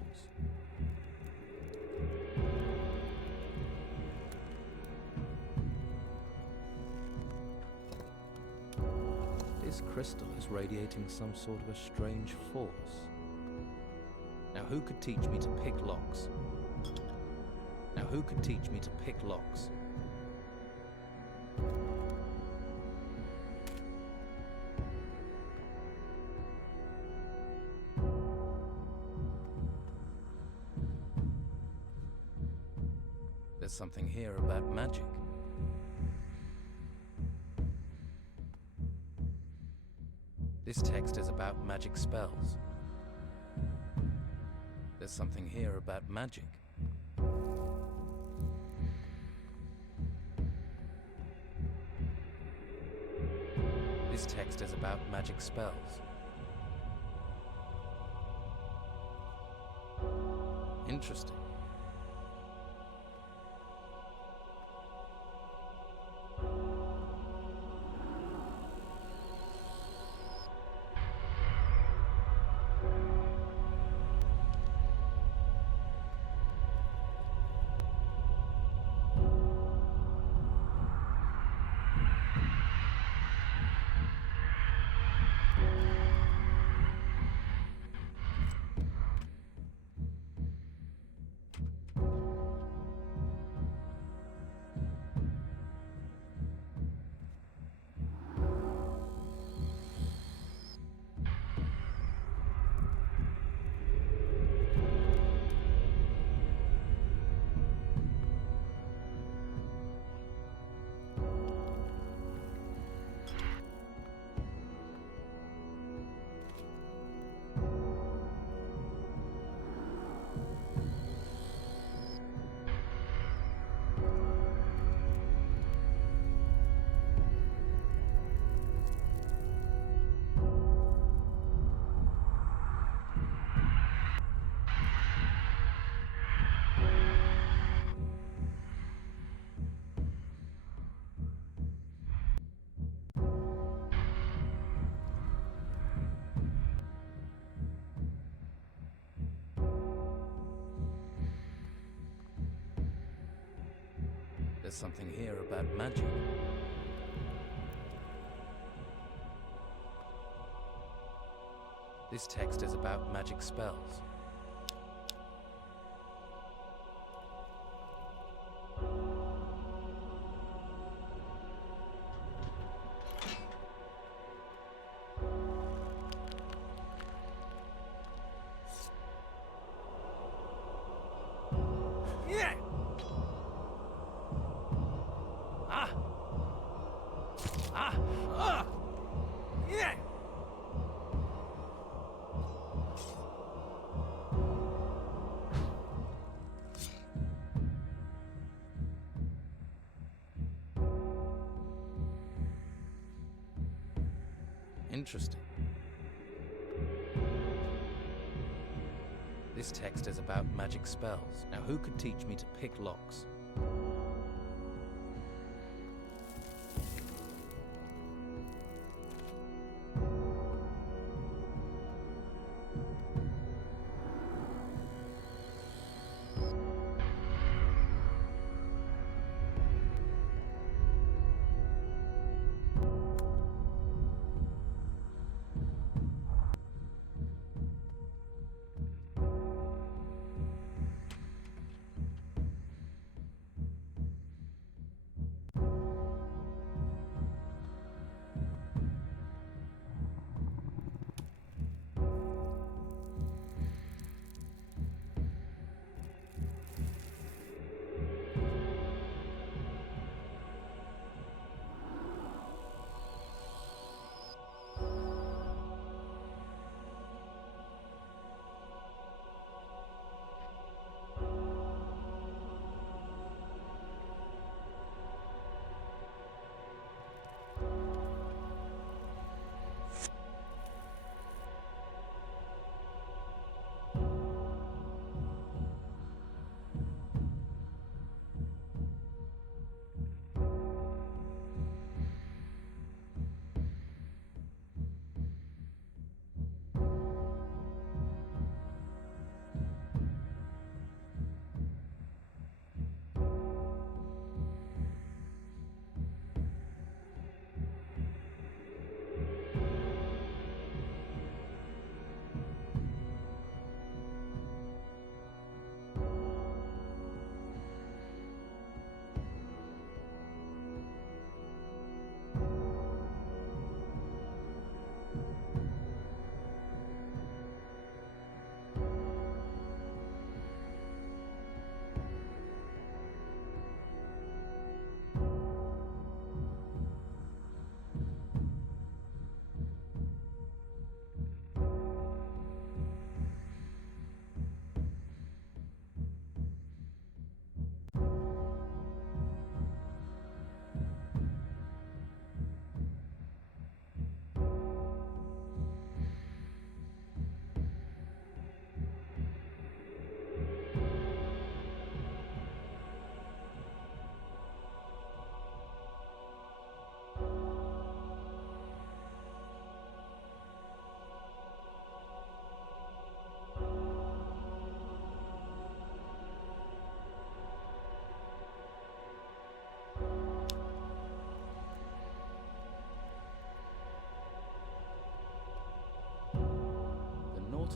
This crystal is radiating some sort of a strange force. Now who could teach me to pick locks? Now who could teach me to pick locks? There's something here about magic. This text is about magic spells. There's something here about magic. This text is about magic spells. Interesting. There's something here about magic. This text is about magic spells. Interesting. This text is about magic spells. Now who could teach me to pick locks?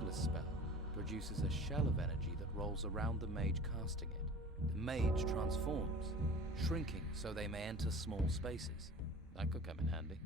Nautilus spell produces a shell of energy that rolls around the mage casting it. The mage transforms, shrinking so they may enter small spaces. That could come in handy.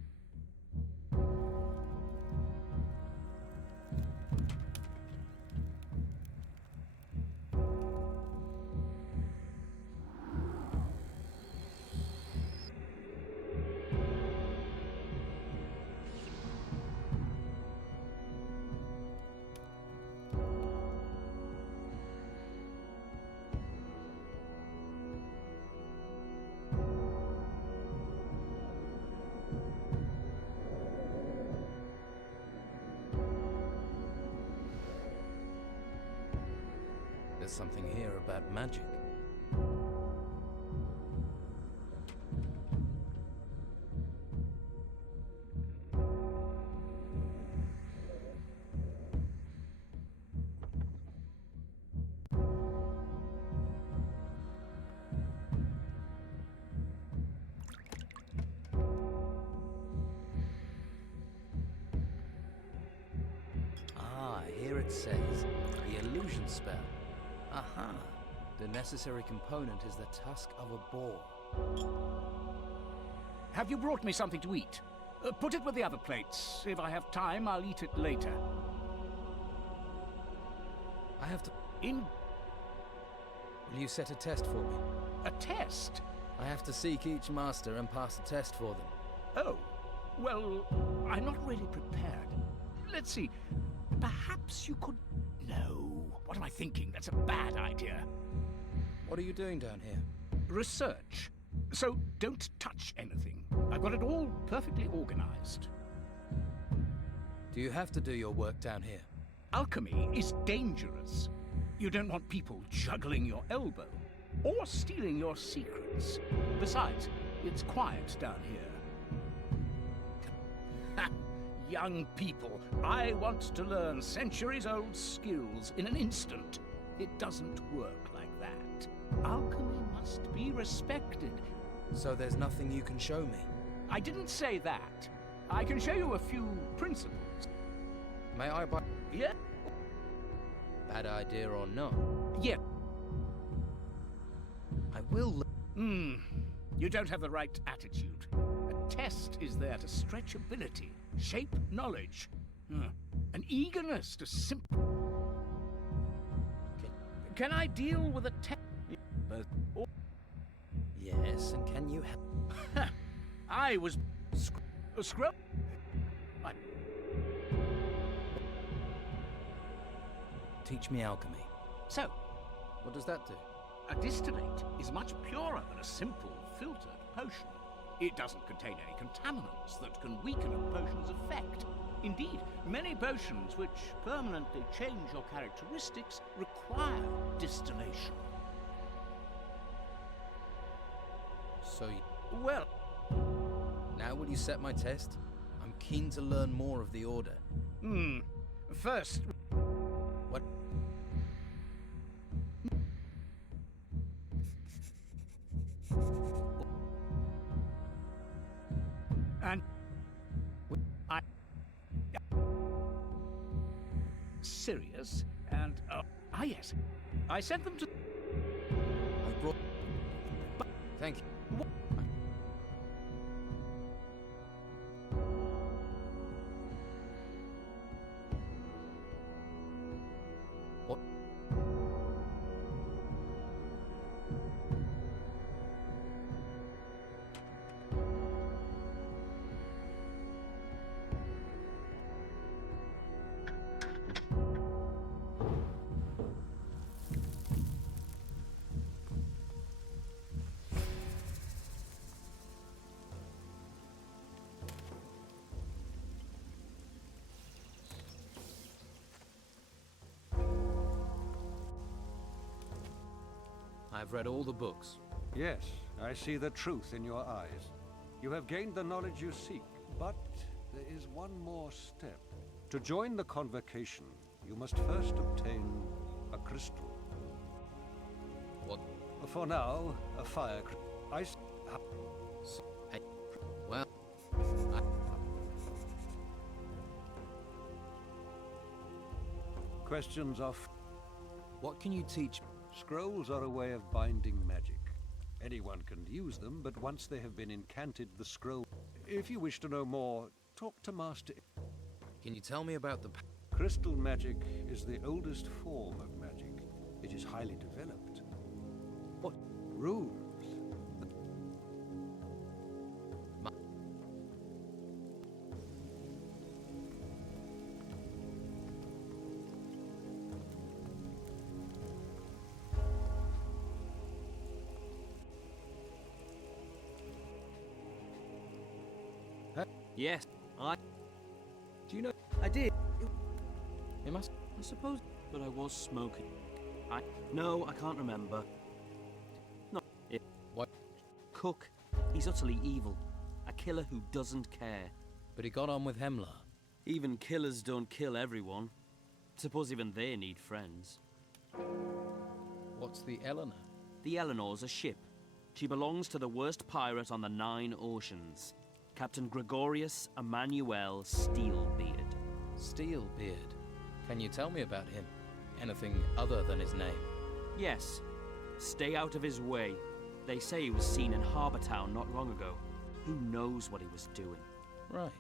There's something here about magic. Ah, here it says, the illusion spell. Aha! The necessary component is the tusk of a boar. Have you brought me something to eat? Put it with the other plates. If I have time, I'll eat it later. I have to... In... Will you set a test for me? A test? I have to seek each master and pass a test for them. Oh. Well, I'm not really prepared. Let's see. Perhaps you could... No. What am I thinking? That's a bad idea. What are you doing down here? Research. So don't touch anything. I've got it all perfectly organized. Do you have to do your work down here? Alchemy is dangerous. You don't want people juggling your elbow or stealing your secrets. Besides, it's quiet down here. Young people, I want to learn centuries-old skills in an instant. It doesn't work like that. Alchemy must be respected. So there's nothing you can show me? I didn't say that. I can show you a few principles. May I buy... Yeah? Bad idea or not? Yeah. I will... You don't have the right attitude. A test is there to stretch ability, shape knowledge. An eagerness to Can I deal with a test? Yes, and can you help? I was... Scrub? Teach me alchemy. So, what does that do? A distillate is much purer than a simple filtered potion. It doesn't contain any contaminants that can weaken a potion's effect. Indeed, many potions which permanently change your characteristics require distillation. So Well... Now will you set my test? I'm keen to learn more of the Order. First... What? And... Sirius, and... yes. I sent them to... I brought... Thank you. What? I've read all the books. Yes, I see the truth in your eyes. You have gained the knowledge you seek, but there is one more step. To join the convocation, you must first obtain a crystal. What? For now, a fire Well, questions off. What can you teach? Scrolls are a way of binding magic. Anyone can use them, but once they have been incanted, the scroll... If you wish to know more, talk to Master... Can you tell me about the... Crystal magic is the oldest form of magic. It is highly developed. What? Runes. Yes, Do you know... I did. It must... I suppose... But I was smoking. No, I can't remember. No, it... What? Cook. He's utterly evil. A killer who doesn't care. But he got on with Hemlar. Even killers don't kill everyone. Suppose even they need friends. What's the Eleanor? The Eleanor's a ship. She belongs to the worst pirate on the 9 oceans. Captain Gregorius Emmanuel Steelbeard. Steelbeard? Can you tell me about him? Anything other than his name? Yes. Stay out of his way. They say he was seen in Harbour Town not long ago. Who knows what he was doing? Right.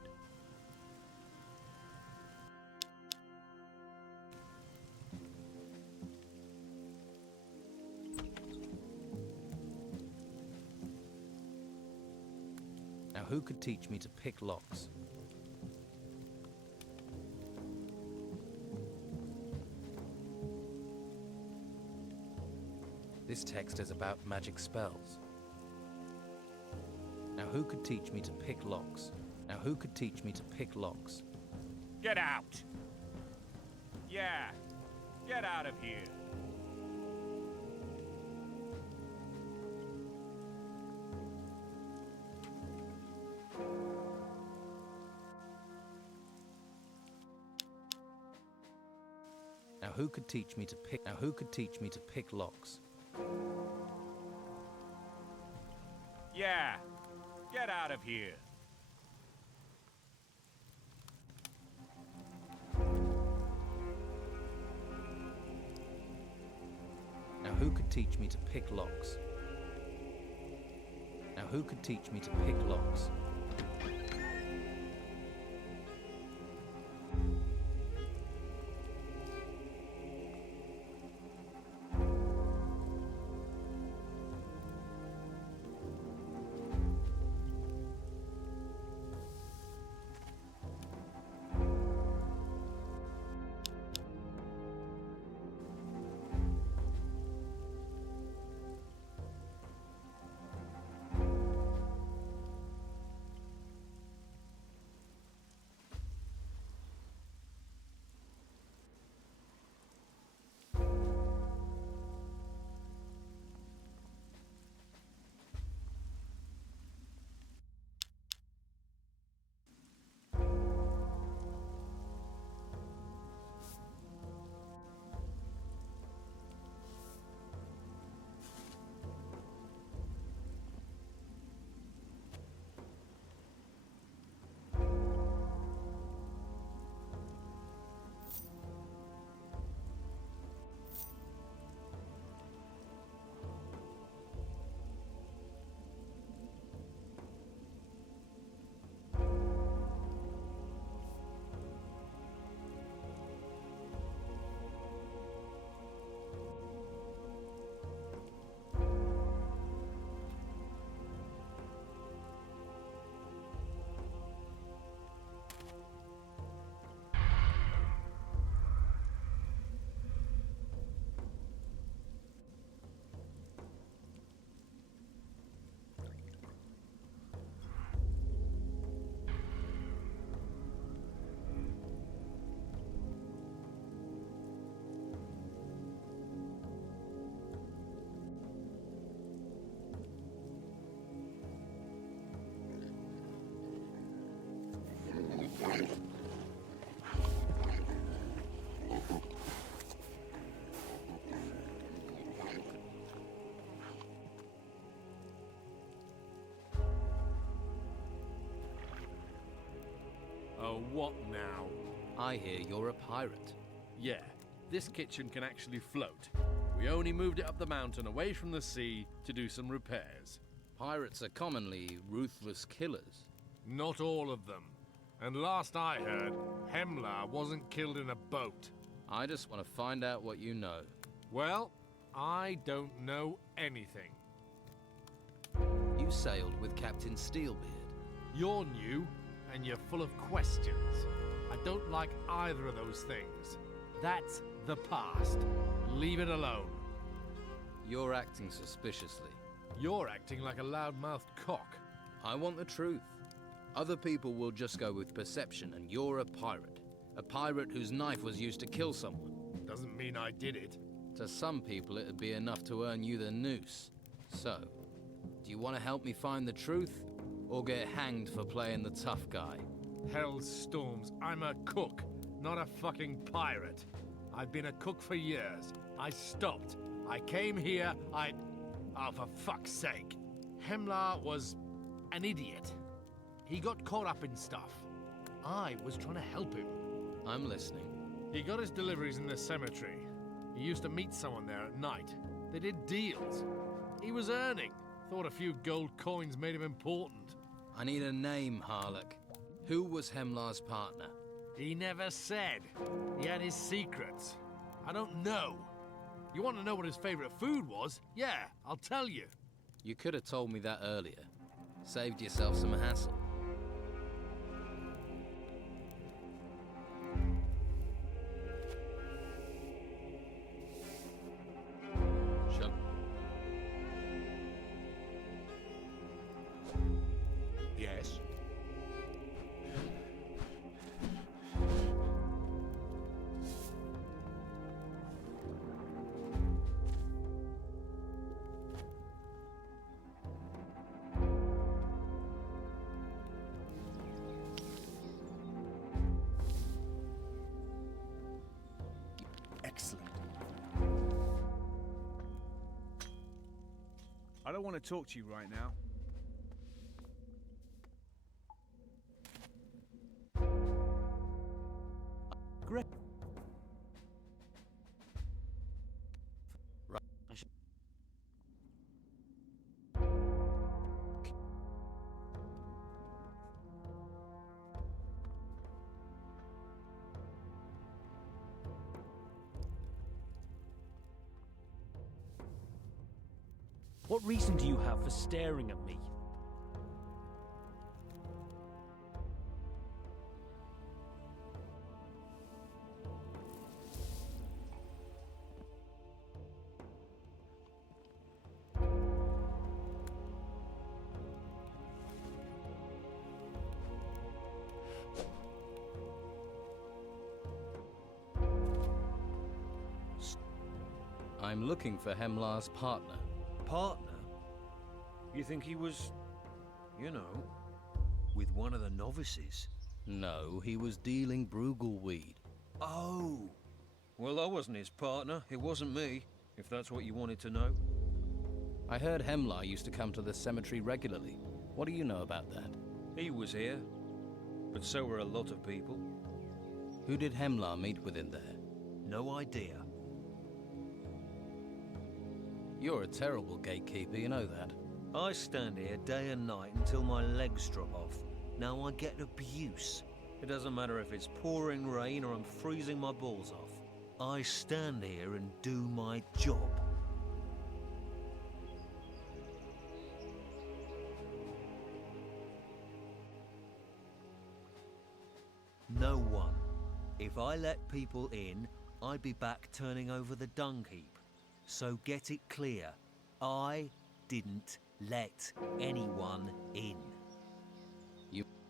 Now, who could teach me to pick locks? This text is about magic spells. Now, who could teach me to pick locks? Now, who could teach me to pick locks? Get out! Yeah, get out of here. Now, who could teach me to pick? Now, who could teach me to pick locks? Yeah, get out of here. Now, who could teach me to pick locks? Now, who could teach me to pick locks? Oh, what now? I hear you're a pirate. Yeah, this kitchen can actually float. We only moved it up the mountain away from the sea to do some repairs. Pirates are commonly ruthless killers. Not all of them. And last I heard, Hemlar wasn't killed in a boat. I just want to find out what you know. Well, I don't know anything. You sailed with Captain Steelbeard. You're new, and you're full of questions. I don't like either of those things. That's the past. Leave it alone. You're acting suspiciously. You're acting like a loud-mouthed cock. I want the truth. Other people will just go with perception, and you're a pirate. A pirate whose knife was used to kill someone. Doesn't mean I did it. To some people, it'd be enough to earn you the noose. So, do you want to help me find the truth, or get hanged for playing the tough guy? Hell storms, I'm a cook, not a fucking pirate. I've been a cook for years. I stopped. I came here, Oh, for fuck's sake. Hemlar was an idiot. He got caught up in stuff. I was trying to help him. I'm listening. He got his deliveries in the cemetery. He used to meet someone there at night. They did deals. He was earning. Thought a few gold coins made him important. I need a name, Harlock. Who was Hemlar's partner? He never said. He had his secrets. I don't know. You want to know what his favorite food was? Yeah, I'll tell you. You could have told me that earlier. Saved yourself some hassle. Yes? Excellent. I don't want to talk to you right now. Great. Right. What reason do you have for staring at me? I'm looking for Hemlar's partner. Partner? You think he was, you know, with one of the novices? No, he was dealing Brugelweed. Oh! Well, I wasn't his partner. It wasn't me, if that's what you wanted to know. I heard Hemlar used to come to the cemetery regularly. What do you know about that? He was here, but so were a lot of people. Who did Hemlar meet with in there? No idea. You're a terrible gatekeeper, you know that. I stand here day and night until my legs drop off. Now I get abuse. It doesn't matter if it's pouring rain or I'm freezing my balls off. I stand here and do my job. No one. If I let people in, I'd be back turning over the dung heap. So get it clear, I didn't let anyone in.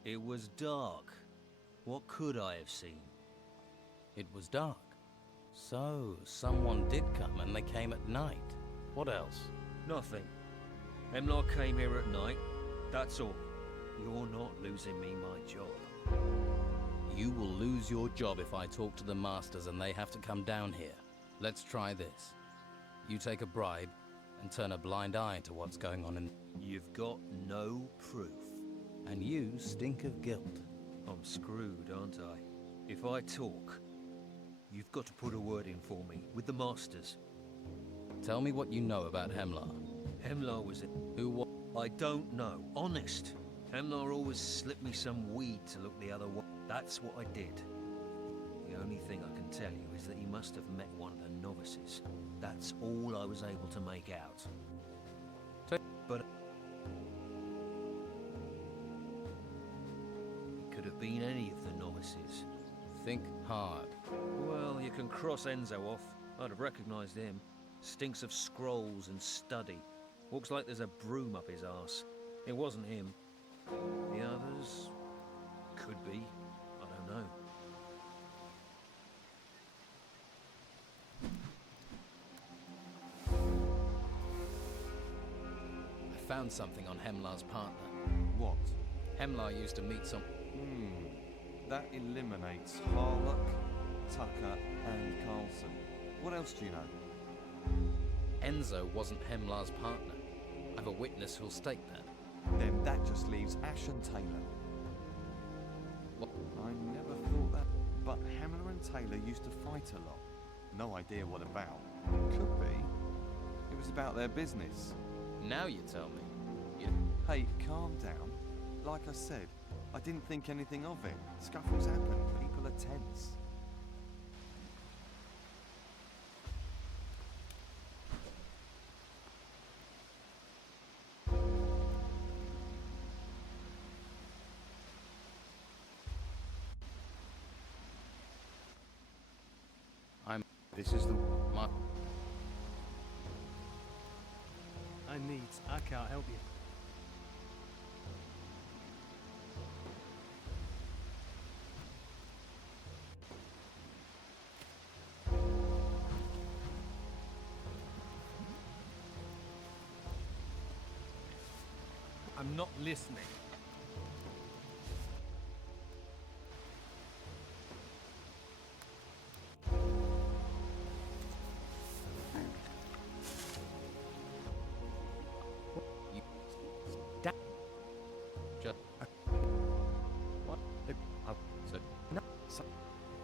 It was dark. What could I have seen? It was dark. So, someone did come and they came at night. What else? Nothing. Hemlar came here at night. That's all. You're not losing me my job. You will lose your job if I talk to the masters and they have to come down here. Let's try this. You take a bribe and turn a blind eye to what's going on in... You've got no proof. And you stink of guilt. I'm screwed, aren't I? If I talk, You've got to put a word in for me, with the masters. Tell me what you know about Hemlar. Hemlar was it. Who was? I don't know, honest. Hemlar always slipped me some weed to look the other way. That's what I did. The only thing I can tell you is that he must have met one of the novices. That's all I was able to make out. But it could have been any of the novices. Think hard. Well, you can cross Enzo off. I'd have recognised him. Stinks of scrolls and study. Walks like there's a broom up his arse. It wasn't him. The others... could be. I don't know. I found something on Hemlar's partner. What? Hemlar used to meet some... That eliminates Harlock, Tucker, and Carlson. What else do you know? Enzo wasn't Hemlar's partner. I've a witness who'll state that. Then that just leaves Ash and Taylor. What? I never thought that. But Hemlar and Taylor used to fight a lot. No idea what about. Could be. It was about their business. Now you tell me. Hey, calm down. Like I said, I didn't think anything of it. Scuffles happen. People are tense. This is the... I can't help you. I'm not listening.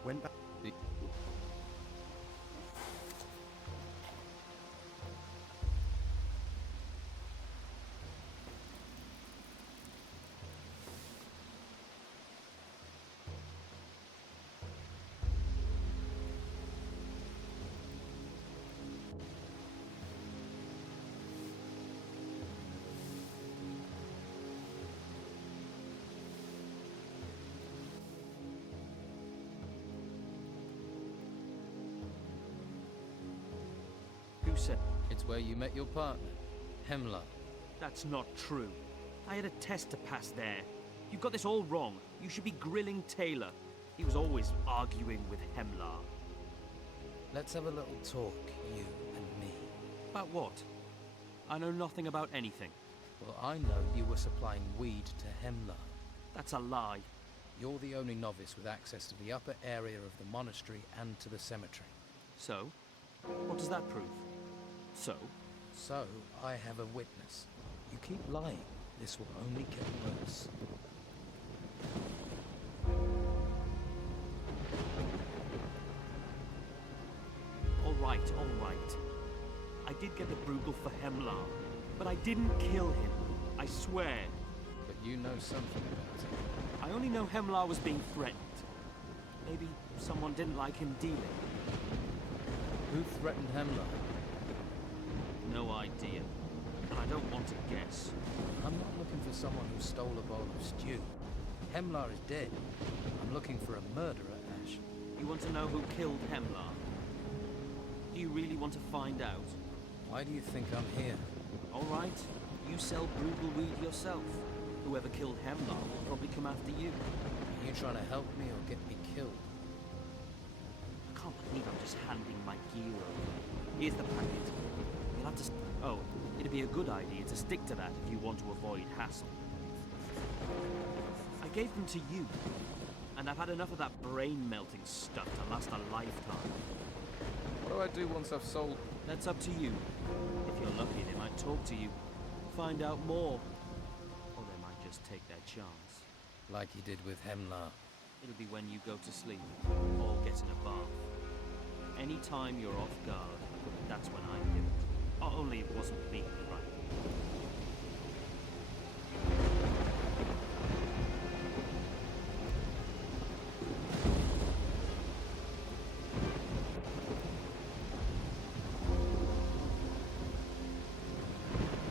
Went back. Who said? It's where you met your partner, Hemlar. That's not true. I had a test to pass there. You've got this all wrong. You should be grilling Taylor. He was always arguing with Hemlar. Let's have a little talk, you and me. About what? I know nothing about anything. Well, I know you were supplying weed to Hemlar. That's a lie. You're the only novice with access to the upper area of the monastery and to the cemetery. So? What does that prove? So? So, I have a witness. You keep lying. This will only get worse. All right. I did get the Bruegel for Hemlar, but I didn't kill him. I swear. But you know something about it. I only know Hemlar was being threatened. Maybe someone didn't like him dealing. Who threatened Hemlar? No idea. And I don't want to guess. I'm not looking for someone who stole a bowl of stew. Hemlar is dead. I'm looking for a murderer, Ash. You want to know who killed Hemlar? Do you really want to find out? Why do you think I'm here? All right. You sell Bruegel weed yourself. Whoever killed Hemlar will probably come after you. Are you trying to help me or get me killed? I can't believe I'm just handing my gear over. Here's the packet. You'll have to... Oh, it'd be a good idea to stick to that if you want to avoid hassle. I gave them to you. And I've had enough of that brain-melting stuff to last a lifetime. What do I do once I've sold? That's up to you. If you're lucky, they might talk to you. Find out more. Or they might just take their chance. Like you did with Hemlar. It'll be when you go to sleep. Or get in a bath. Any time you're off guard, that's when I give it. Only it wasn't me, right?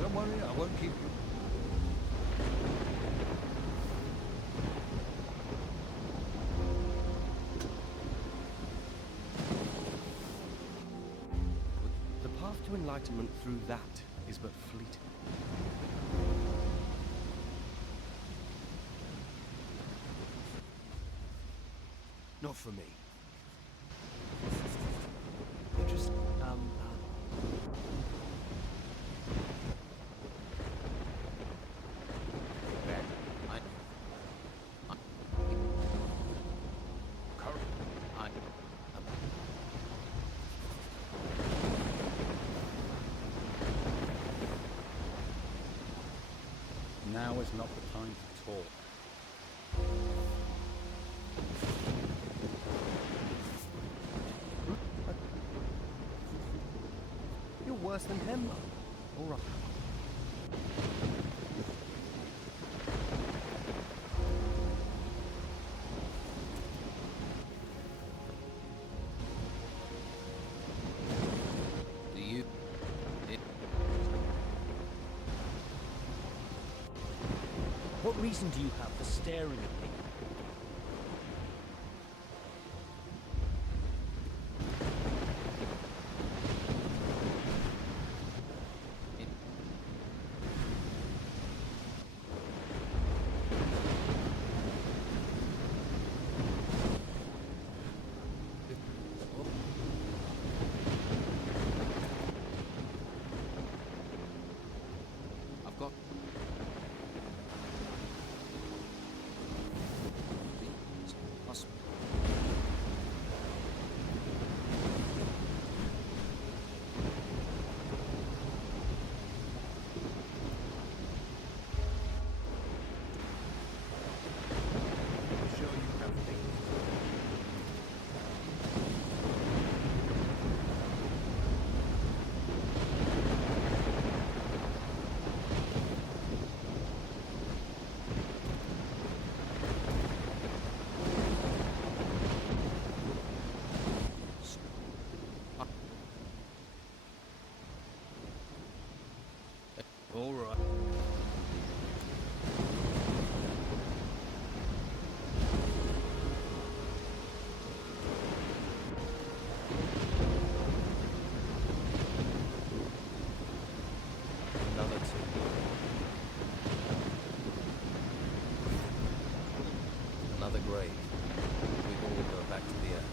Don't worry, I won't keep you. The path to enlightenment through that is but fleeting. Not for me. Just, Now is not the time to talk. You're worse than him, all right. Do you... what reason do you have for staring at me? I've got... All right. Another two. Another grave. We all go back to the earth.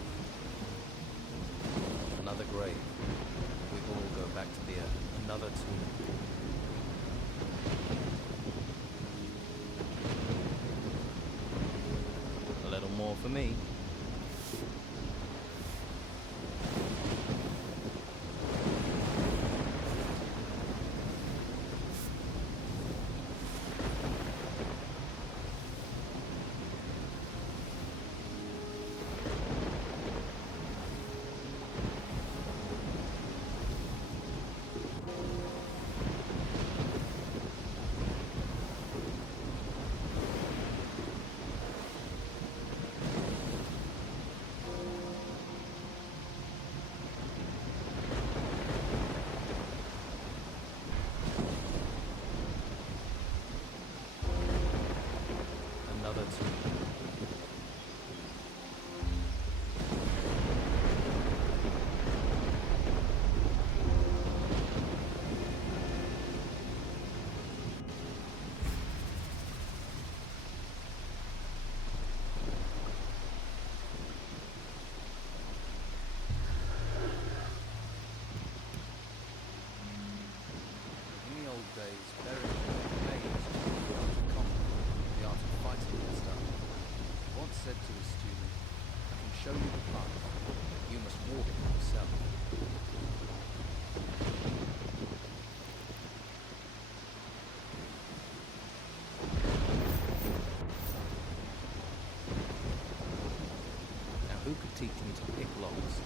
Another grave. We all go back to the earth. Another two. A little more for me. Another two. In the old days, burial remains the art of combat, the art of fighting and stuff. He once said to his student, I can show you the path, you must walk it yourself. Now who could teach me to pick locks?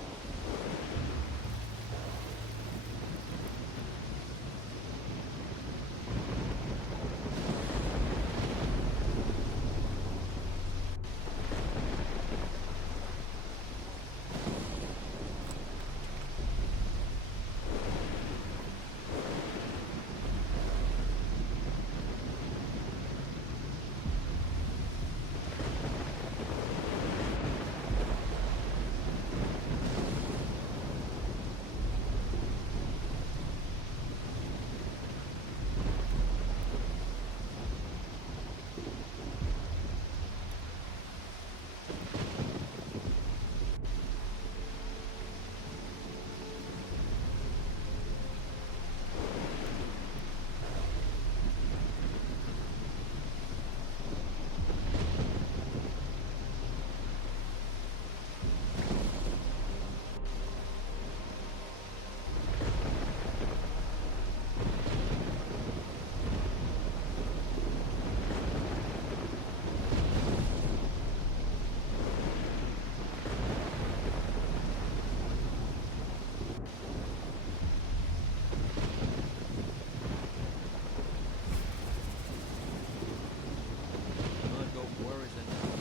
I've got worries enough.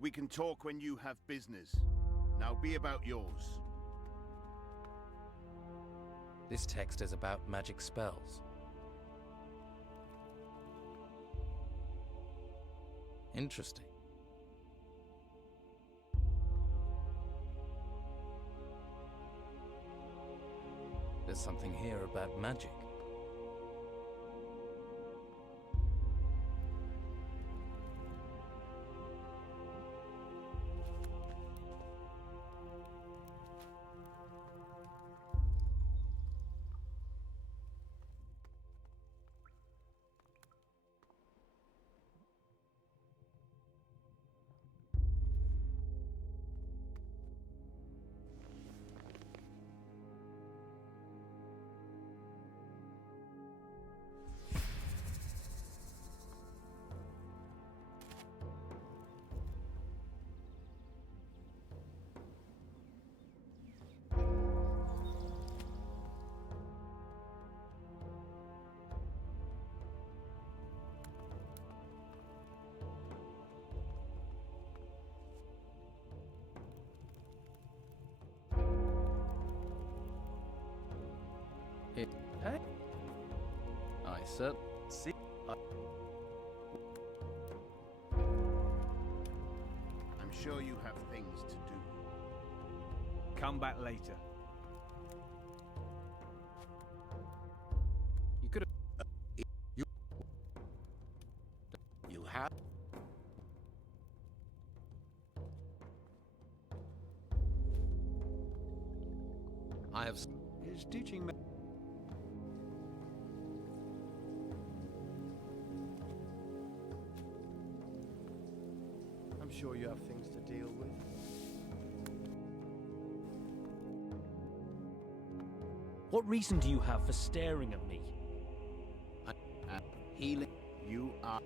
We can talk when you have business. Now be about yours. This text is about magic spells. Interesting. There's something here about magic. Hey. I said, see. I'm sure you have things to do. Come back later. You could have. You have? I have. His teaching. I'm sure you have things to deal with. What reason do you have for staring at me? Healing. You are.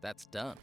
That's done.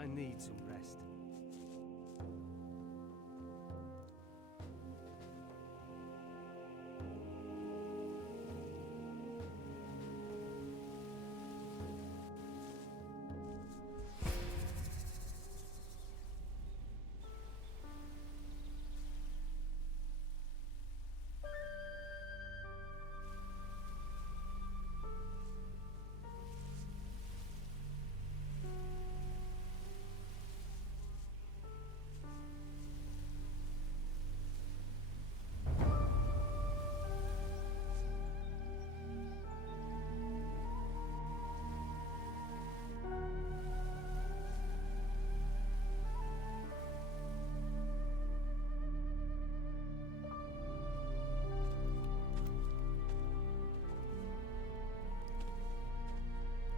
I need some rest.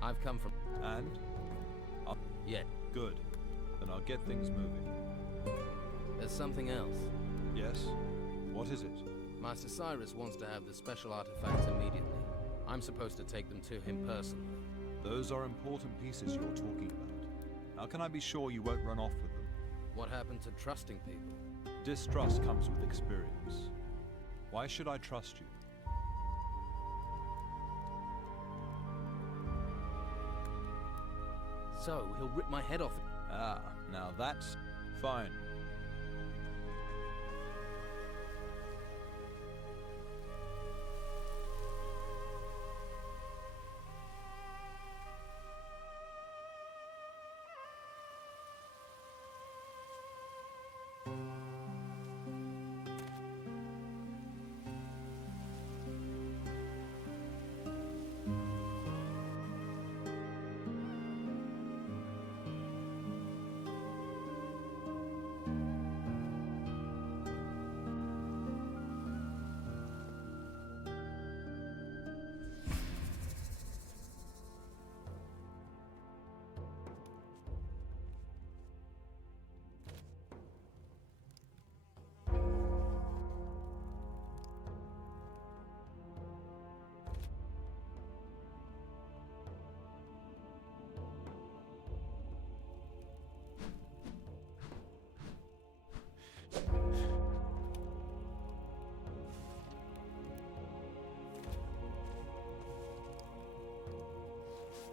I've come from... And? Yeah. Good. Then I'll get things moving. There's something else. Yes? What is it? Master Cyrus wants to have the special artifacts immediately. I'm supposed to take them to him personally. Those are important pieces you're talking about. How can I be sure you won't run off with them? What happened to trusting people? Distrust comes with experience. Why should I trust you? So, he'll rip my head off. Ah, now that's fine.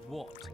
What?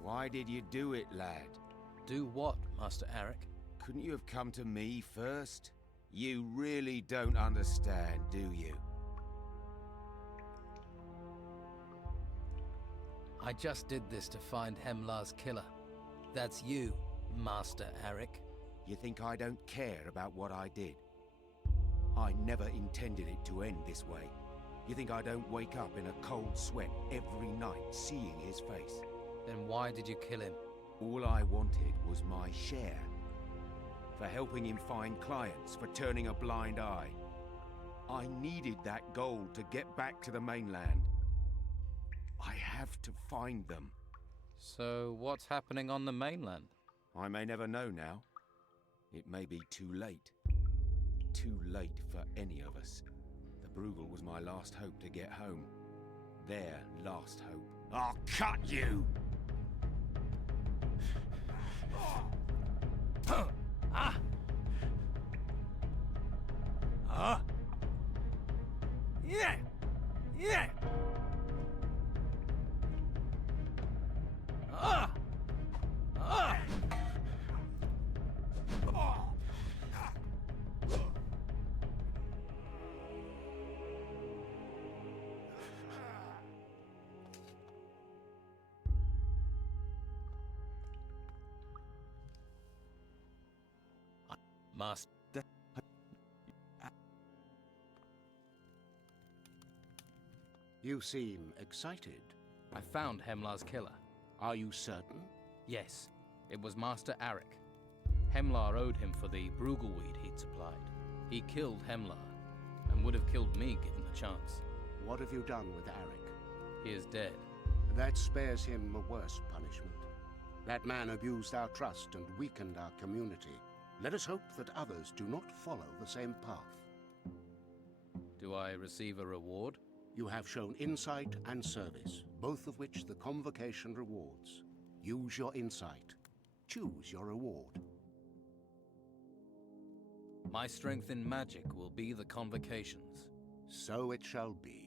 Why did you do it, lad? Do what, Master Arik? Couldn't you have come to me first? You really don't understand, do you? I just did this to find Hemlar's killer. That's you, Master Arik. You think I don't care about what I did? I never intended it to end this way. You think I don't wake up in a cold sweat every night seeing his face? Then why did you kill him? All I wanted was my share. For helping him find clients, for turning a blind eye. I needed that gold to get back to the mainland. I have to find them. So what's happening on the mainland? I may never know now. It may be too late. Too late for any of us. The Bruegel was my last hope to get home. Their last hope. I'll cut you! Yeah! Yeah! Master. You seem excited. I found Hemlar's killer. Are you certain? Yes, it was Master Arik. Hemlar owed him for the Brugelweed he'd supplied. He killed Hemlar, and would have killed me given the chance. What have you done with Arik? He is dead. That spares him a worse punishment. That man abused our trust and weakened our community. Let us hope that others do not follow the same path. Do I receive a reward? You have shown insight and service, both of which the Convocation rewards. Use your insight. Choose your reward. My strength in magic will be the Convocation's. So it shall be.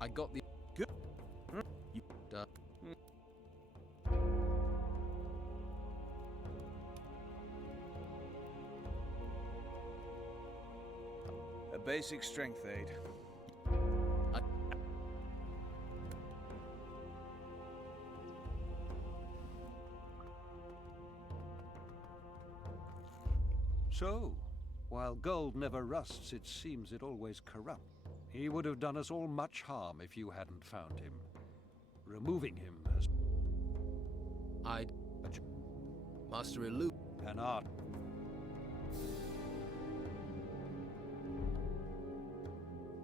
I got the... Good. You... A basic strength aid. So, while gold never rusts, it seems it always corrupts. He would have done us all much harm if you hadn't found him. Removing him has... Master Elu... An art.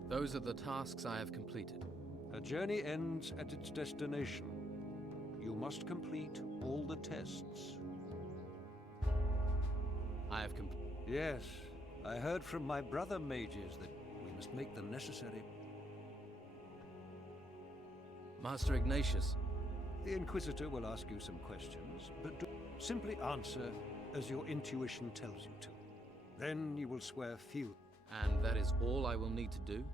Those are the tasks I have completed. A journey ends at its destination. You must complete all the tests. I have completed... Yes, I heard from my brother mages that we must make the necessary... Master Ignatius. The Inquisitor will ask you some questions, but simply answer as your intuition tells you to. Then you will swear fealty. And that is all I will need to do?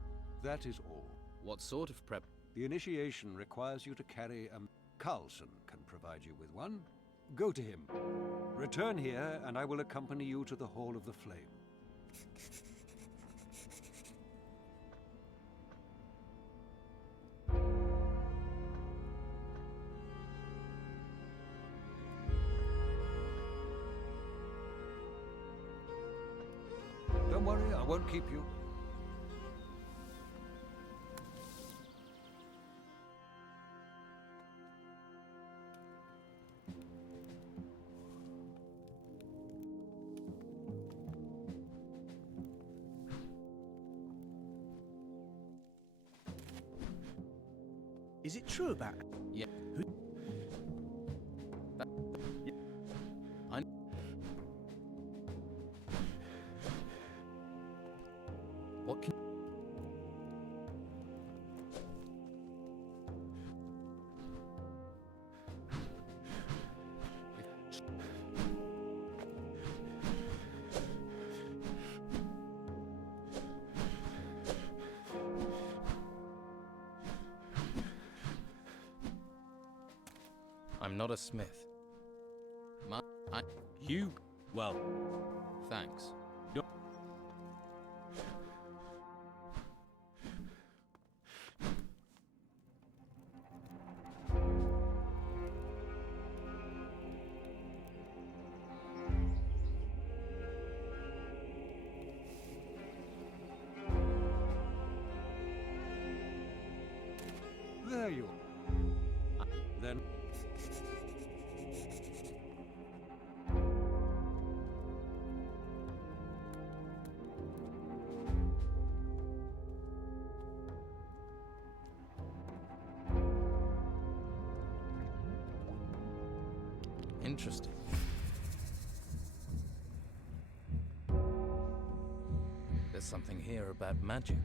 That is all. What sort of prep? The initiation requires you to carry a... Carlson can provide you with one. Go to him. Return here, and I will accompany you to the Hall of the Flame. Don't worry, I won't keep you. Is it true about... Yeah. Who... That... Yeah. I... What can... I'm not a smith. You... well... Thanks. No. There you are. Then... Interesting. There's something here about magic.